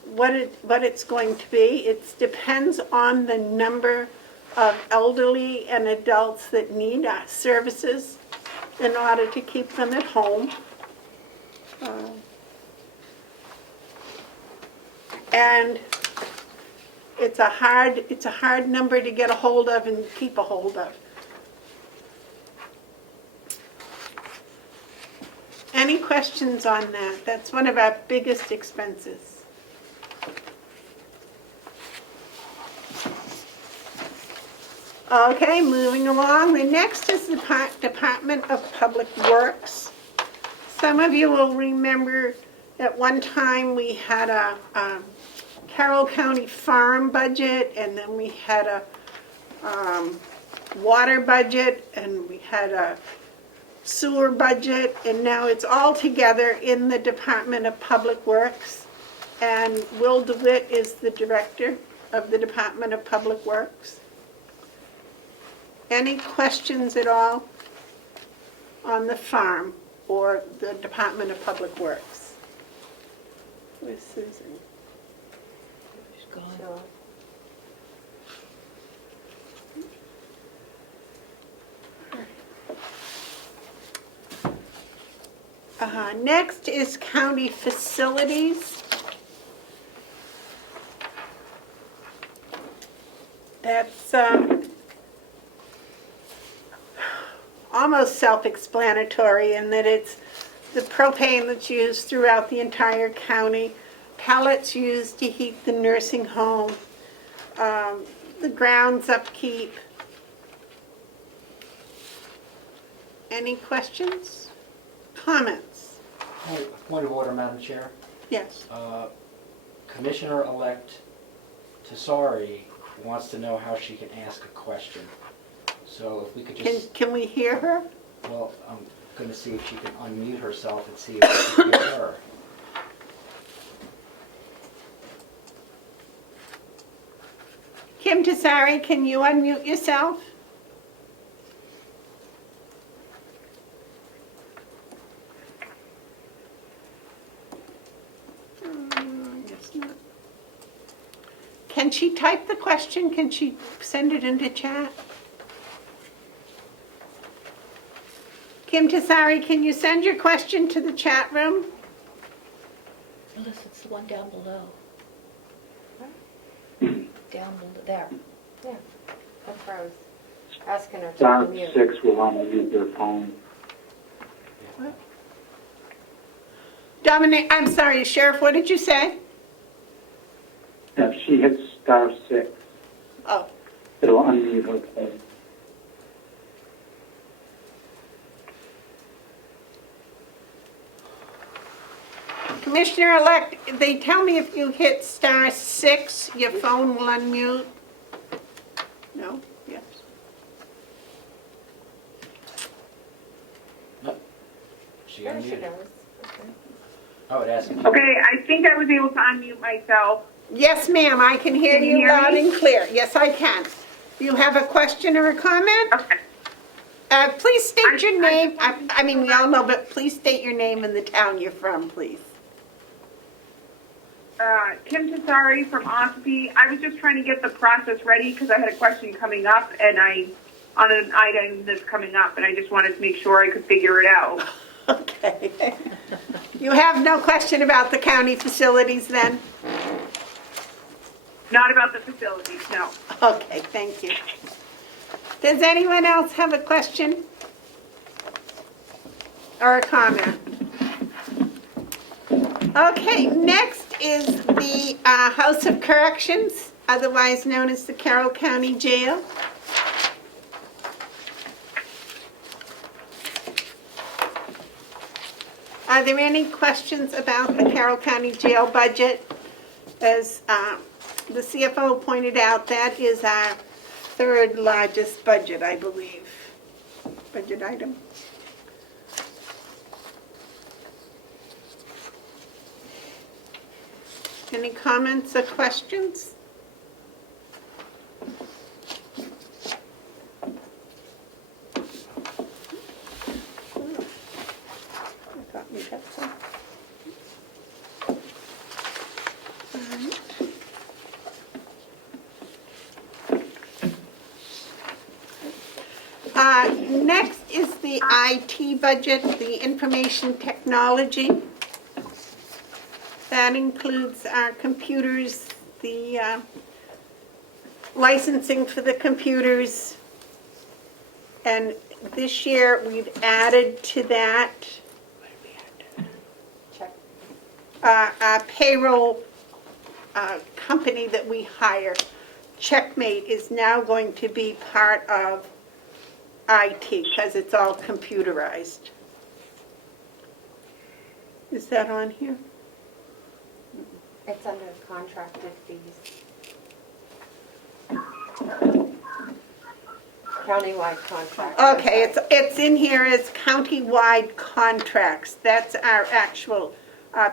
what it's going to be. It depends on the number of elderly and adults that need services in order to keep them at home. And it's a hard number to get a hold of and keep a hold of. Any questions on that? That's one of our biggest expenses. Okay, moving along. The next is the Department of Public Works. Some of you will remember at one time we had a Carroll County farm budget, and then we had a water budget, and we had a sewer budget, and now it's all together in the Department of Public Works. And Will DeWitt is the director of the Department of Public Works. Any questions at all on the farm or the Department of Public Works? Where's Susan? She's gone. Next is county facilities. That's almost self-explanatory in that it's the propane that's used throughout the entire county, pellets used to heat the nursing home, the grounds upkeep. Any questions? Comments? Point of order, Madam Chair. Yes. Commissioner-elect Tesari wants to know how she can ask a question. So if we could just... Can we hear her? Well, I'm going to see if she can unmute herself and see if we can hear her. Kim Tesari, can you unmute yourself? Yes, not. Can she type the question? Can she send it into chat? Kim Tesari, can you send your question to the chat room? Unless it's the one down below. Down below, there. Yeah, that's where I was asking her to Star unmute. 6 will want to use their phone. Dominic, I'm sorry, Sheriff, what did you say? If she hits star 6, Oh, it'll unmute her phone. Commissioner-elect, they tell me if you hit star 6, your phone will unmute. No? Yes. No. She There she unmuted. goes. Okay. Oh, it hasn't. Okay, I think I was able to unmute myself. Yes, ma'am, I can hear Can you you hear loud me? and clear. Yes, I can. You have a question or a comment? Okay. Please state your name. I mean, we all know, but please state your name and the town you're from, please. Kim Tassari from OSPI. I was just trying to get the process ready because I had a question coming up and on an item that's coming up, and I just wanted to make sure I could figure it out. Okay. You have no question about the county facilities then? Not about the facilities, no. Okay, thank you. Does anyone else have a question or a comment? Okay, next is the House of Corrections, otherwise known as the Carroll County Jail. Are there any questions about the Carroll County Jail budget? As the CFO pointed out, that is our third largest budget, I believe, budget item. Any comments or questions? I thought we had some. Next is the IT budget, the information technology. That includes our computers, the licensing for the computers. And this year we've added to that our payroll company that we hire. Checkmate is now going to be part of IT because it's all computerized. Is that on here? It's under contracted fees. Countywide contract. Okay, it's in here as countywide contracts. That's our actual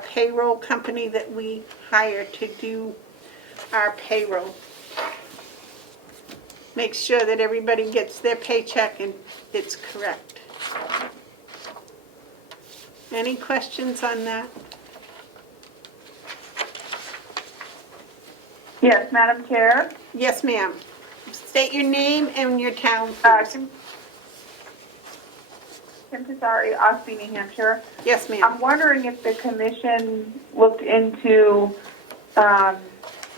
payroll company that we hire to do our payroll. Make sure that everybody gets their paycheck and it's correct. Any questions on that? Yes, Madam Chair. Yes, ma'am. State your name and your town, Kim Tassari, OSPI, New Hampshire. Yes, ma'am. I'm wondering if the commission looked into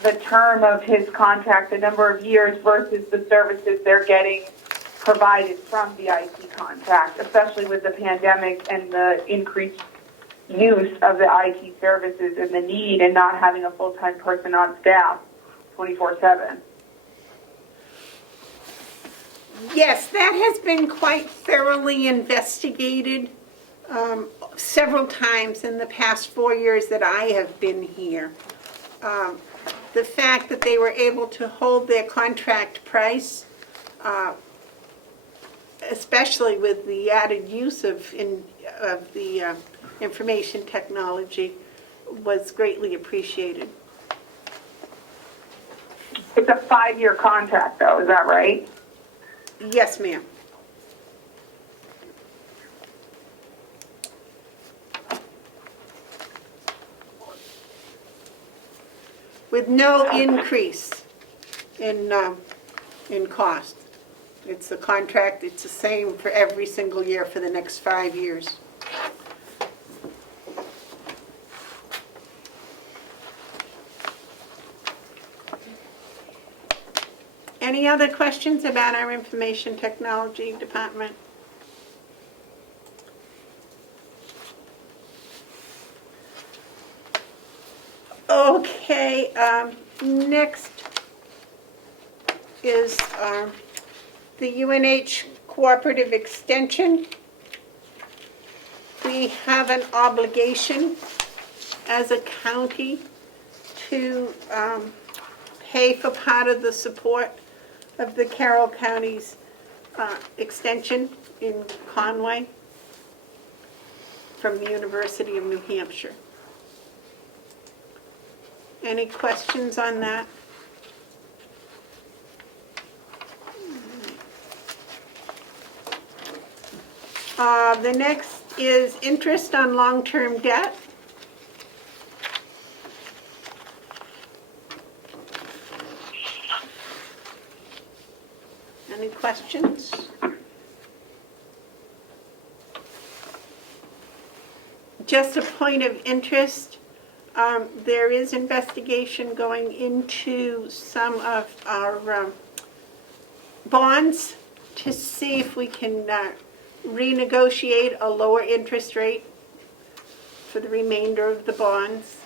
the term of his contract, the number of years versus the services they're getting provided from the IT contract, especially with the pandemic and the increased use of the IT services and the need and not having a full-time person on staff 24/7. Yes, that has been quite thoroughly investigated several times in the past 4 years that I have been here. The fact that they were able to hold their contract price, especially with the added use of the information technology, was greatly appreciated. It's a 5-year contract, though, is that right? Yes, ma'am. With no increase in cost. It's the contract, it's the same for every single year for the next 5 years. Any other questions about our information technology department? Okay, next is the UNH Cooperative Extension. We have an obligation as a county to pay for part of the support of the Carroll County's extension in Conway from the University of New Hampshire. Any questions on that? The next is interest on long-term debt. Any questions? Just a point of interest, there is investigation going into some of our bonds to see if we can renegotiate a lower interest rate for the remainder of the bonds.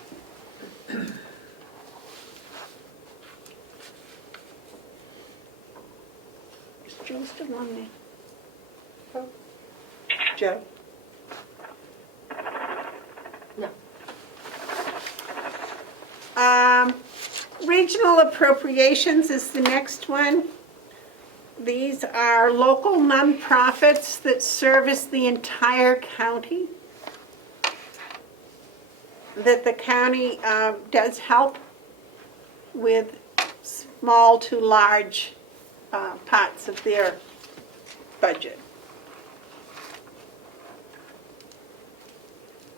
Is Joe still on there? Joe? No. Regional appropriations is the next one. These are local nonprofits that service the entire county, that the county does help with small to large parts of their budget.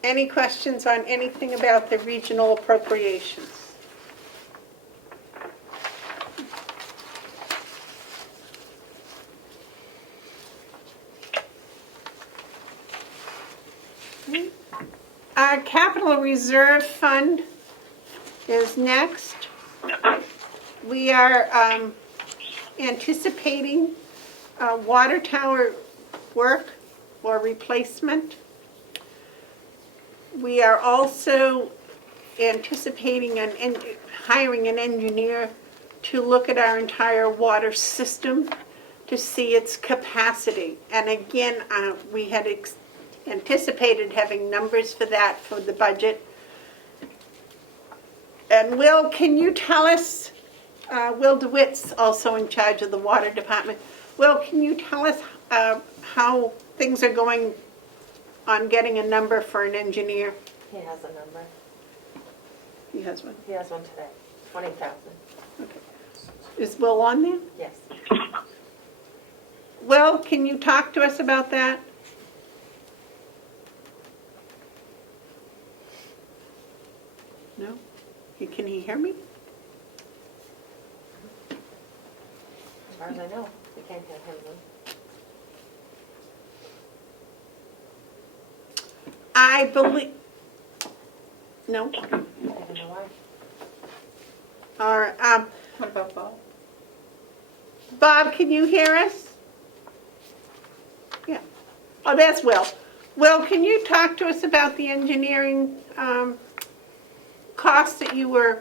Any questions on anything about the regional appropriations? Our capital reserve fund is next. We are anticipating water tower work or replacement. We are also anticipating hiring an engineer to look at our entire water system to see its capacity. And again, we had anticipated having numbers for that for the budget. And Will, can you tell us, Will DeWitt's also in charge of the water department. Will, can you tell us how things are going on getting a number for an engineer? He has a number. He has one? He has one today, 20,000. Okay. Is Will on there? Yes. Will, can you talk to us about that? No? Can he hear me? As far as I know, we can't get him one. I believe, no? I don't know why. All right, what about Bob? Bob, can you hear us? Yeah. Oh, that's Will. Will, can you talk to us about the engineering costs that you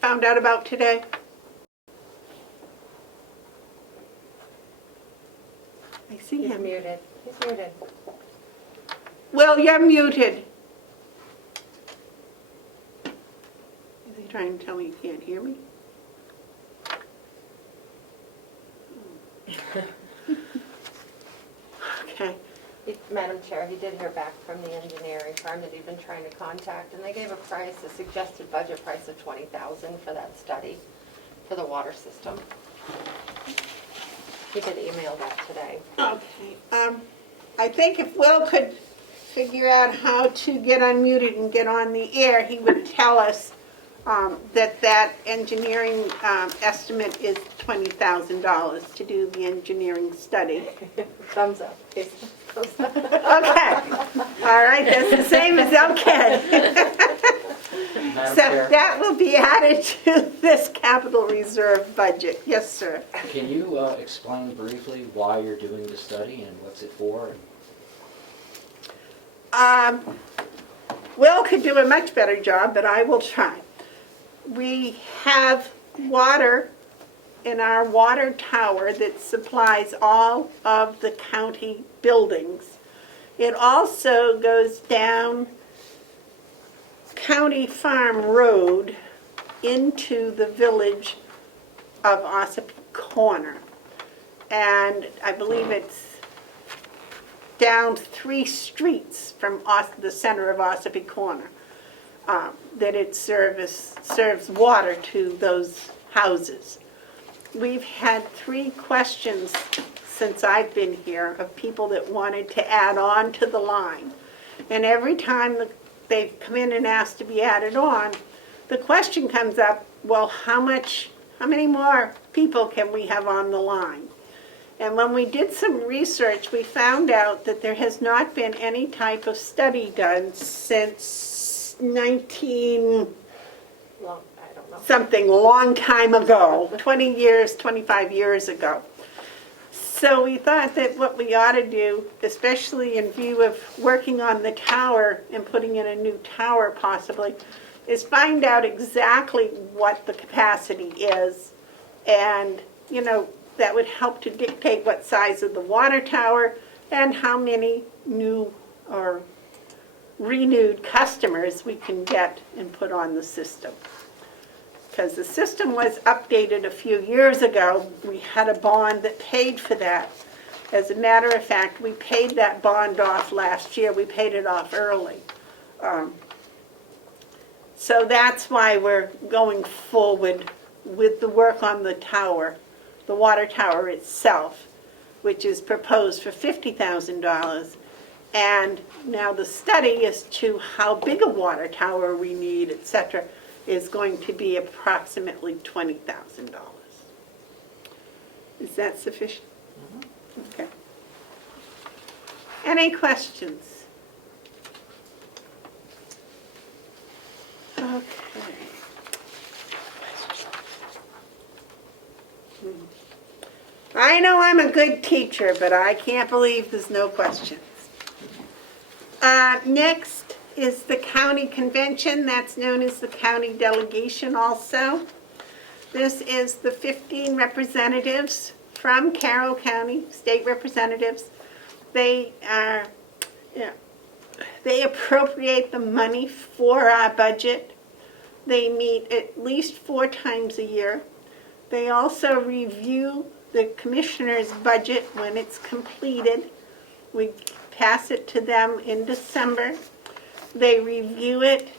found out about today? I see He's him. muted. He's muted. Will, you're muted. Is he trying to tell me he can't hear me? Okay. Madam Chair, he did hear back from the engineering firm that he'd been trying to contact, and they gave a price, a suggested budget price of $20,000 for that study for the water system. He did email that today. Okay. I think if Will could figure out how to get unmuted and get on the air, he would tell us that engineering estimate is $20,000 to do the engineering study. Thumbs up. Okay. All right, that's the same as okay. Madam So Chair, that will be added to this capital reserve budget. Yes, sir. can you explain briefly why you're doing the study and what's it for? Will could do a much better job, but I will try. We have water in our water tower that supplies all of the county buildings. It also goes down County Farm Road into the village of Ossipee Corner. And I believe it's down 3 streets from the center of Ossipee Corner. that it serves water to those houses. We've had 3 questions since I've been here of people that wanted to add on to the line. And every time they've come in and asked to be added on, the question comes up, well, how many more people can we have on the line? And when we did some research, we found out that there has not been any type of study done since 19 something, a long time ago, 20 years, 25 years ago. So we thought that what we ought to do, especially in view of working on the tower and putting in a new tower possibly, is find out exactly what the capacity is. And, you know, that would help to dictate what size of the water tower and how many new or renewed customers we can get and put on the system. Because the system was updated a few years ago. We had a bond that paid for that. As a matter of fact, we paid that bond off last year. We paid it off early. So that's why we're going forward with the work on the tower, the water tower itself, which is proposed for $50,000. And now the study as to how big a water tower we need, etc., is going to be approximately $20,000. Is that sufficient? Okay. Any questions? Okay. I know I'm a good teacher, but I can't believe there's no questions. Next is the county convention. That's known as the county delegation also. This is the 15 representatives from Carroll County, state representatives. They appropriate the money for our budget. They meet at least 4 times a year. They also review the commissioner's budget when it's completed. We pass it to them in December. They review it,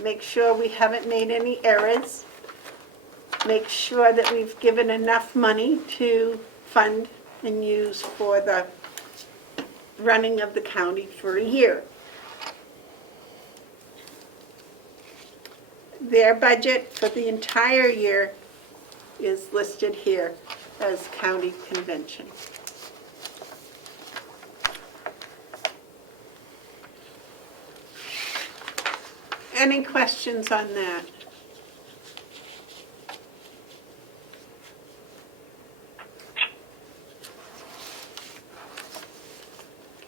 make sure we haven't made any errors, make sure that we've given enough money to fund and use for the running of the county for a year. Their budget for the entire year is listed here as county convention. Any questions on that?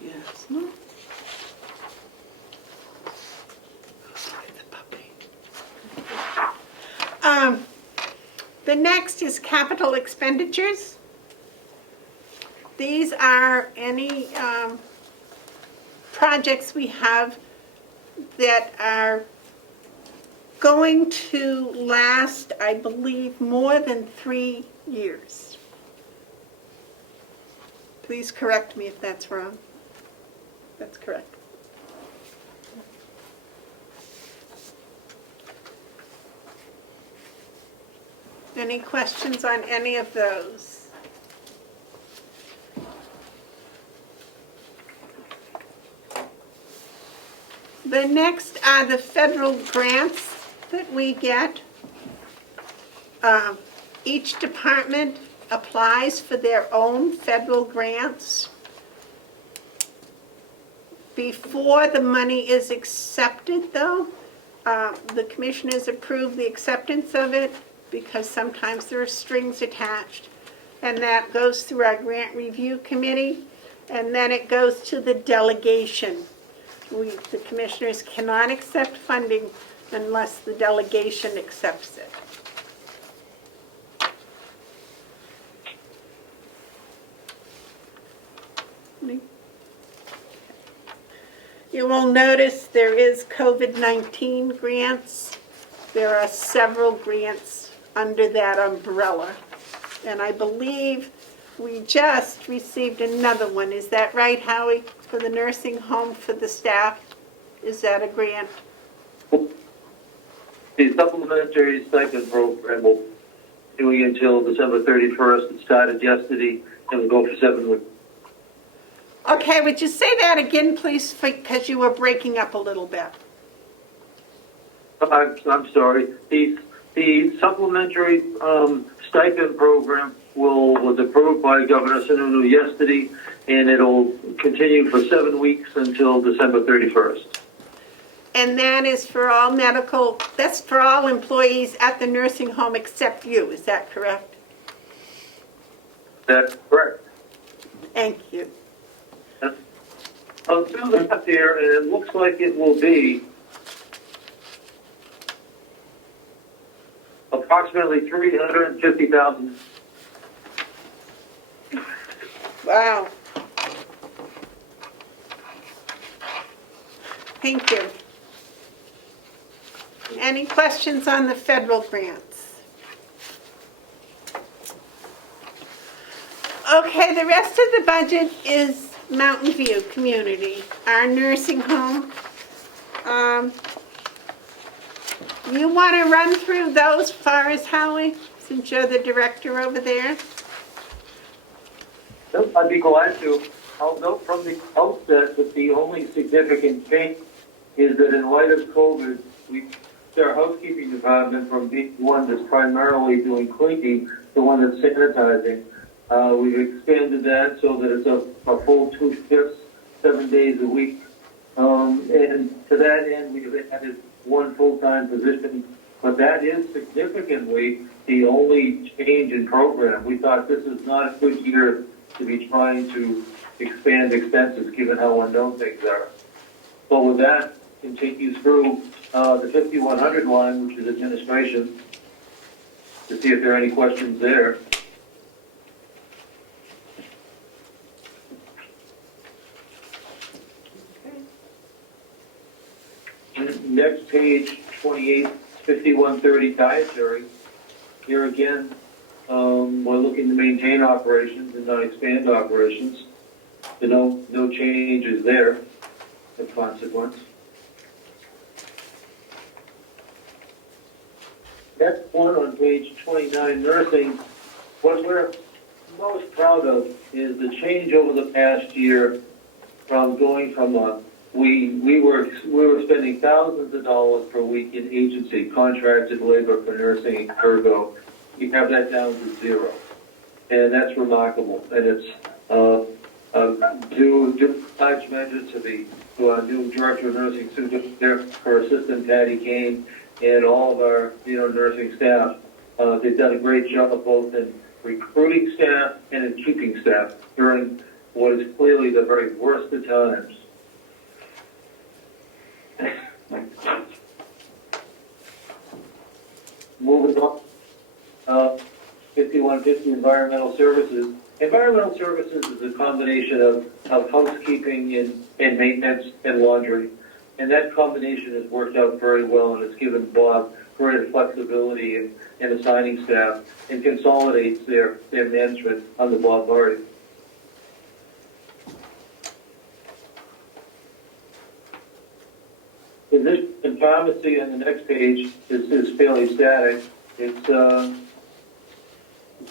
Yes. No? The next is capital expenditures. These are any projects we have that are going to last, I believe, more than 3 years. Please correct me if that's wrong. That's correct. Any questions on any of those? The next are the federal grants that we get. Each department applies for their own federal grants. Before the money is accepted, though, the commissioners approve the acceptance of it because sometimes there are strings attached. And that goes through our grant review committee, and then it goes to the delegation. The commissioners cannot accept funding unless the delegation accepts it. You will notice there is COVID-19 grants. There are several grants under that umbrella. And I believe we just received another one. Is that right, Howie? For the nursing home for the staff? Is that a grant? The supplementary stipend program will be doing until December 31st. It started yesterday and will go for 7 weeks. Okay, would you say that again, please, because you were breaking up a little bit? I'm sorry. The supplementary stipend program was approved by Governor Sununu yesterday, and it'll continue for 7 weeks until December 31st. And that is for all medical, that's for all employees at the nursing home except you, is that correct? That's correct. Thank you. I'll do that there, and it looks like it will be approximately $350,000. Wow. Thank you. Any questions on the federal grants? Okay, the rest of the budget is Mountain View Community, our nursing home. You want to run through those far as Howie, since you're the director over there? I'd be glad to. I'll note from the outset that the only significant change is that in light of COVID, our housekeeping department from being one that's primarily doing cleaning to one that's sanitizing. We've expanded that so that it's a full 2 shifts, 7 days a week. And to that end, we've added 1 full-time position. But that is significantly the only change in program. We thought this is not a good year to be trying to expand expenses given how unknown things are. But with that, I can take you through the 5100 line, which is administration, to see if there are any questions there. Next page, 28, 5130 dietary. Here again, we're looking to maintain operations and not expand operations. So no changes there of consequence. Next one on page 29, nursing. What we're most proud of is the change over the past year from going from we were spending thousands of dollars per week in agency, contracted labor for nursing and ergo. We have that down to 0. And that's remarkable. And it's due large measure to our new director of nursing, Sue, her assistant, Patty Kane, and all of our nursing staff. They've done a great job both in recruiting staff and in keeping staff during what is clearly the very worst of times. Moving on, 5150 environmental services. Environmental services is a combination of housekeeping and maintenance and laundry. And that combination has worked out very well, and it's given Bob greater flexibility in assigning staff and consolidates their management on the Bob Marty. Position in pharmacy on the next page is fairly static. It's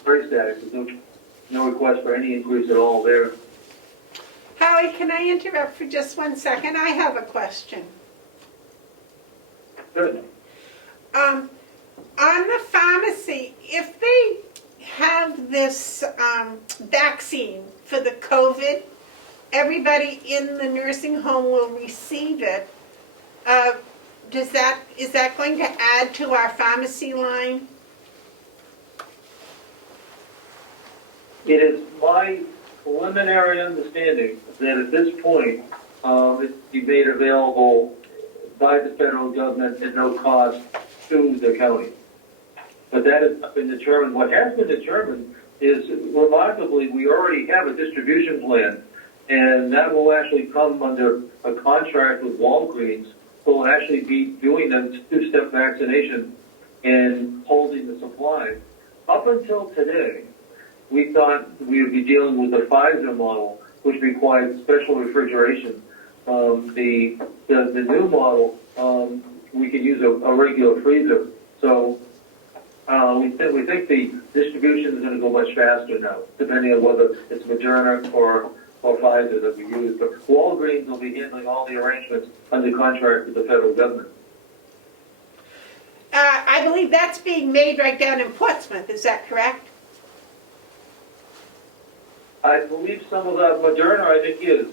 very static. There's no request for any increase at all there. Howie, can I interrupt for just 1 second? I have a question. Good. On the pharmacy, if they have this vaccine for the COVID, everybody in the nursing home will receive it. Is that going to add to our pharmacy line? It is my preliminary understanding that at this point, it will be made available by the federal government at no cost to the county. But that has not been determined. What has been determined is, remarkably, we already have a distribution plan, and that will actually come under a contract with Walgreens, who will actually be doing the 2-step vaccination and holding the supply. Up until today, we thought we would be dealing with the Pfizer model, which required special refrigeration. The new model we could use a regular freezer. So we think the distribution is going to go much faster now, depending on whether it's Moderna or Pfizer that we use. But Walgreens will be handling all the arrangements under contract with the federal government. I believe that's being made right down in Portsmouth, is that correct? I believe some of that Moderna, I think, is.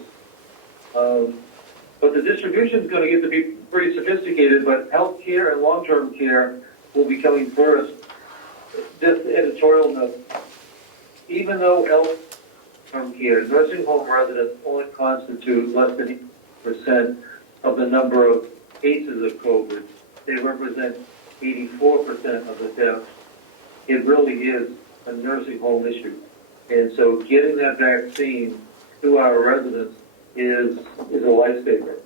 But the distribution is going to get to be pretty sophisticated, but health care and long-term care will be coming first. Just editorial note, even though long-term care, nursing home residents only constitute less than 8% of the number of cases of COVID, they represent 84% of the deaths. It really is a nursing home issue. And so getting that vaccine to our residents is a lifesaver.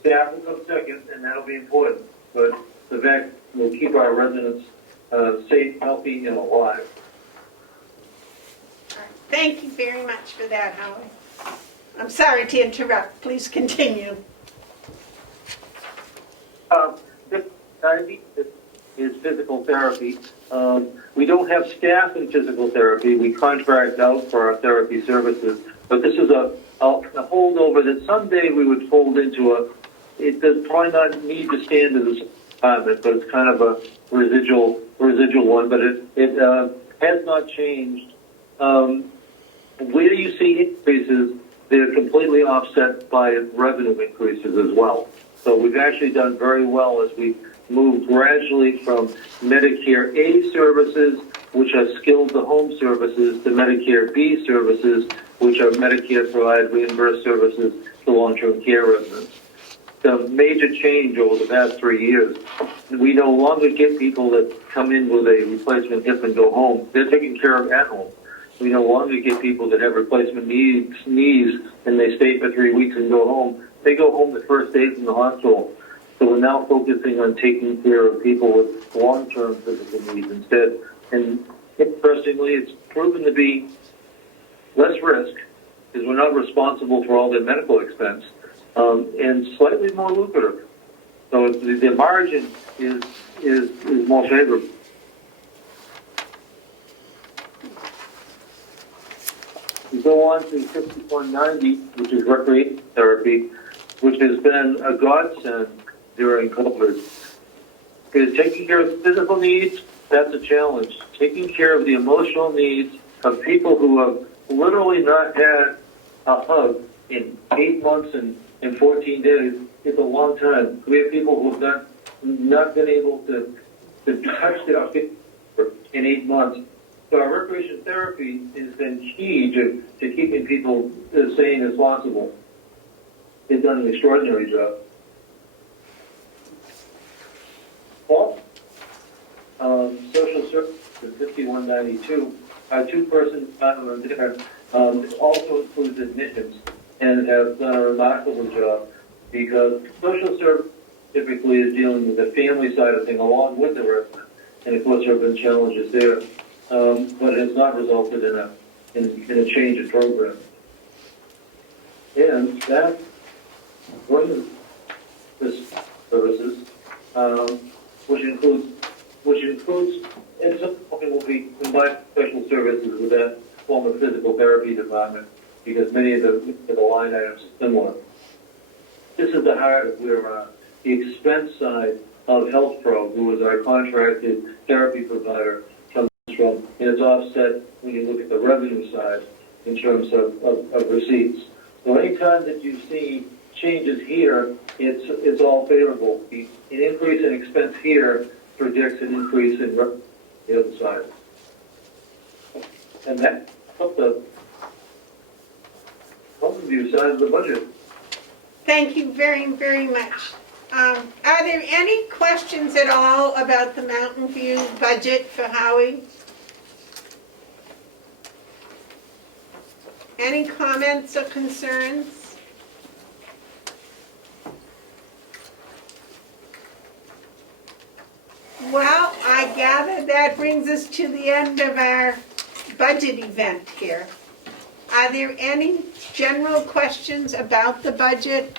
Staff will come second, and that'll be important. But the vaccine will keep our residents safe, healthy, and alive. Thank you very much for that, Howard. I'm sorry to interrupt. Please continue. This is physical therapy. We don't have staff in physical therapy. We contract out for our therapy services. But this is a holdover that someday we would fold into it does probably not need to stand as a department, but it's kind of a residual one. But it has not changed. Where you see increases, they're completely offset by revenue increases as well. So we've actually done very well as we move gradually from Medicare A services, which are skilled to home services, to Medicare B services, which are Medicare provided reimbursed services to long-term care residents. The major change over the past 3 years, we no longer get people that come in with a replacement hip and go home. They're taken care of at home. We no longer get people that have replacement knees and they stay for 3 weeks and go home. They go home the first day from the hospital. So we're now focusing on taking care of people with long-term physical needs instead. And interestingly, it's proven to be less risk because we're not responsible for all their medical expense, and slightly more lucrative. So the margin is more favorable. We go on to 5190, which is recreation therapy, which has been a godsend during COVID. Because taking care of physical needs, that's a challenge. Taking care of the emotional needs of people who have literally not had a hug in 8 months and 14 days is a long time. We have people who have not been able to touch their feet in 8 months. So our recreation therapy has been key to keeping people as sane as possible. They've done an extraordinary job. Well, social services, 5192, our two-person department there also includes admissions and have done a remarkable job because social service typically is dealing with the family side of things along with the resident. And of course there have been challenges there, but it has not resulted in a change in program. And that one of the services, which includes, at some point will be combined special services with that form of physical therapy department because many of the line items are similar. This is the heart of where the expense side of Health Pro, who is our contracted therapy provider, comes from, and it's offset when you look at the revenue side in terms of receipts. So anytime that you see changes here, it's all favorable. An increase in expense here predicts an increase in the other side. And that's the overview side of the budget. Thank you very, very much. Are there any questions at all about the Mountain View budget for Howie? Any comments or concerns? Well, I gather that brings us to the end of our budget event here. Are there any general questions about the budget?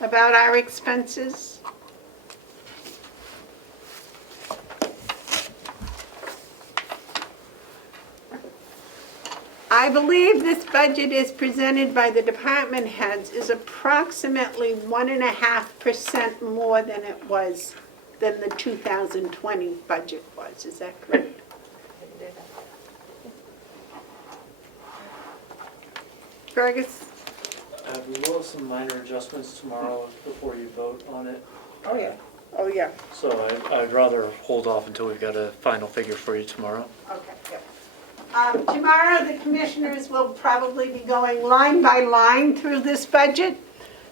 about our expenses? I believe this budget is presented by the department heads is approximately 1.5% more than it was, than the 2020 budget was. Is that correct? Fergus? We will have some minor adjustments tomorrow before you vote on it. Oh, yeah. Oh, yeah. So I'd rather hold off until we've got a final figure for you tomorrow. Okay, yep. Tomorrow, the commissioners will probably be going line by line through this budget.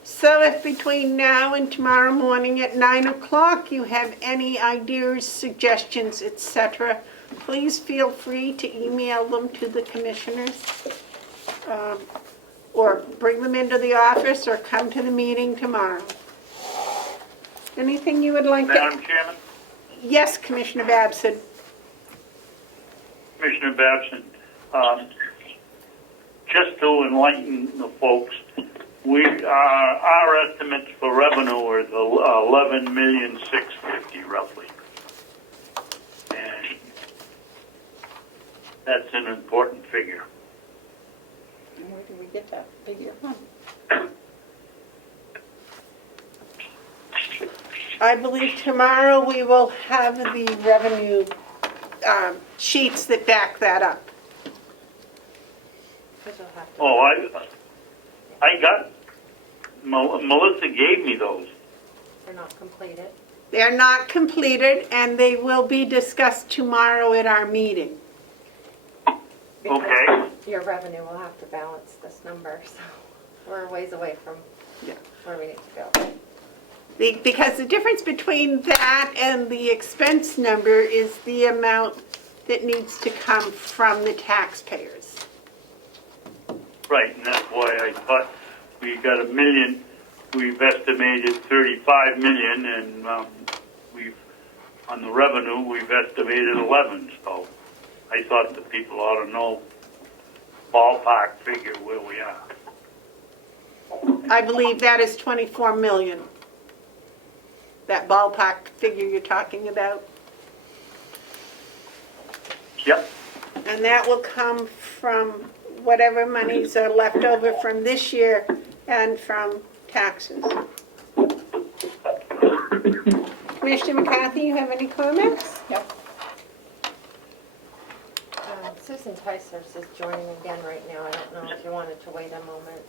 So if between now and tomorrow morning at 9 o'clock you have any ideas, suggestions, etc., please feel free to email them to the commissioners, or bring them into the office, or come to the meeting tomorrow. Anything you would like to... Madam Chairman? Yes, Commissioner Babson. Commissioner Babson, just to enlighten the folks, our estimates for revenue are $11,650,000 roughly, and that's an important figure. Where do we get that figure? I believe tomorrow we will have the revenue sheets that back that up. Oh, I got, Melissa gave me those. They're not completed. They're not completed, and they will be discussed tomorrow at our meeting. Okay. Your revenue will have to balance this number, so we're a ways away from where we need to go. Because the difference between that and the expense number is the amount that needs to come from the taxpayers. Right, and that's why I thought we got $1 million. We've estimated $35 million, and on the revenue we've estimated 11. So I thought the people ought to know ballpark figure where we are. I believe that is 24 million. That ballpark figure you're talking about. Yep. And that will come from whatever monies are left over from this year and from taxes. Commissioner McCarthy, you have any comments? Yep. Susan Tysers is joining again right now. I don't know if you wanted to wait a moment.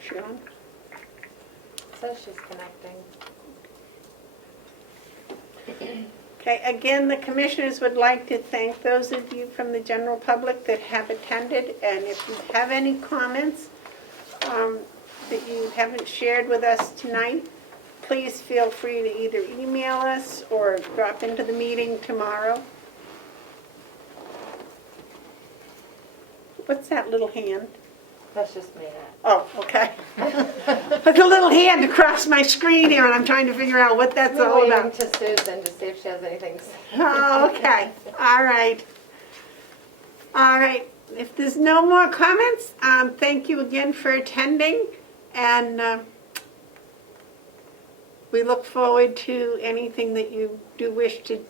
Sean? Says she's connecting. Okay, again, the commissioners would like to thank those of you from the general public that have attended, and if you have any comments that you haven't shared with us tonight, please feel free to either email us or drop into the meeting tomorrow. What's that little hand? That's just me. Oh, okay. There's a little hand across my screen here, and I'm trying to figure out what that's all Waiting about. to Susan to see if she has anything to say. Oh, okay. All right. All right. If there's no more comments, thank you again for attending, and we look forward to anything that you do wish to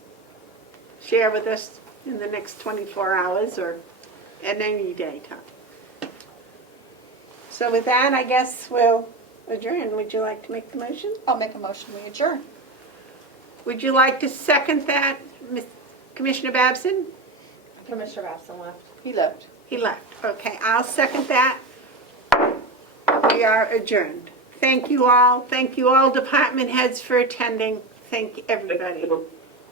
share with us in the next 24 hours or at any day time. So with that, I guess we'll adjourn. Would you like to make the motion? I'll make a motion, we adjourn. Would you like to second that, Commissioner Babson? Commissioner Babson left. He left. He left. Okay, I'll second that. We are adjourned. Thank you all. Thank you all department heads for attending. Thank everybody.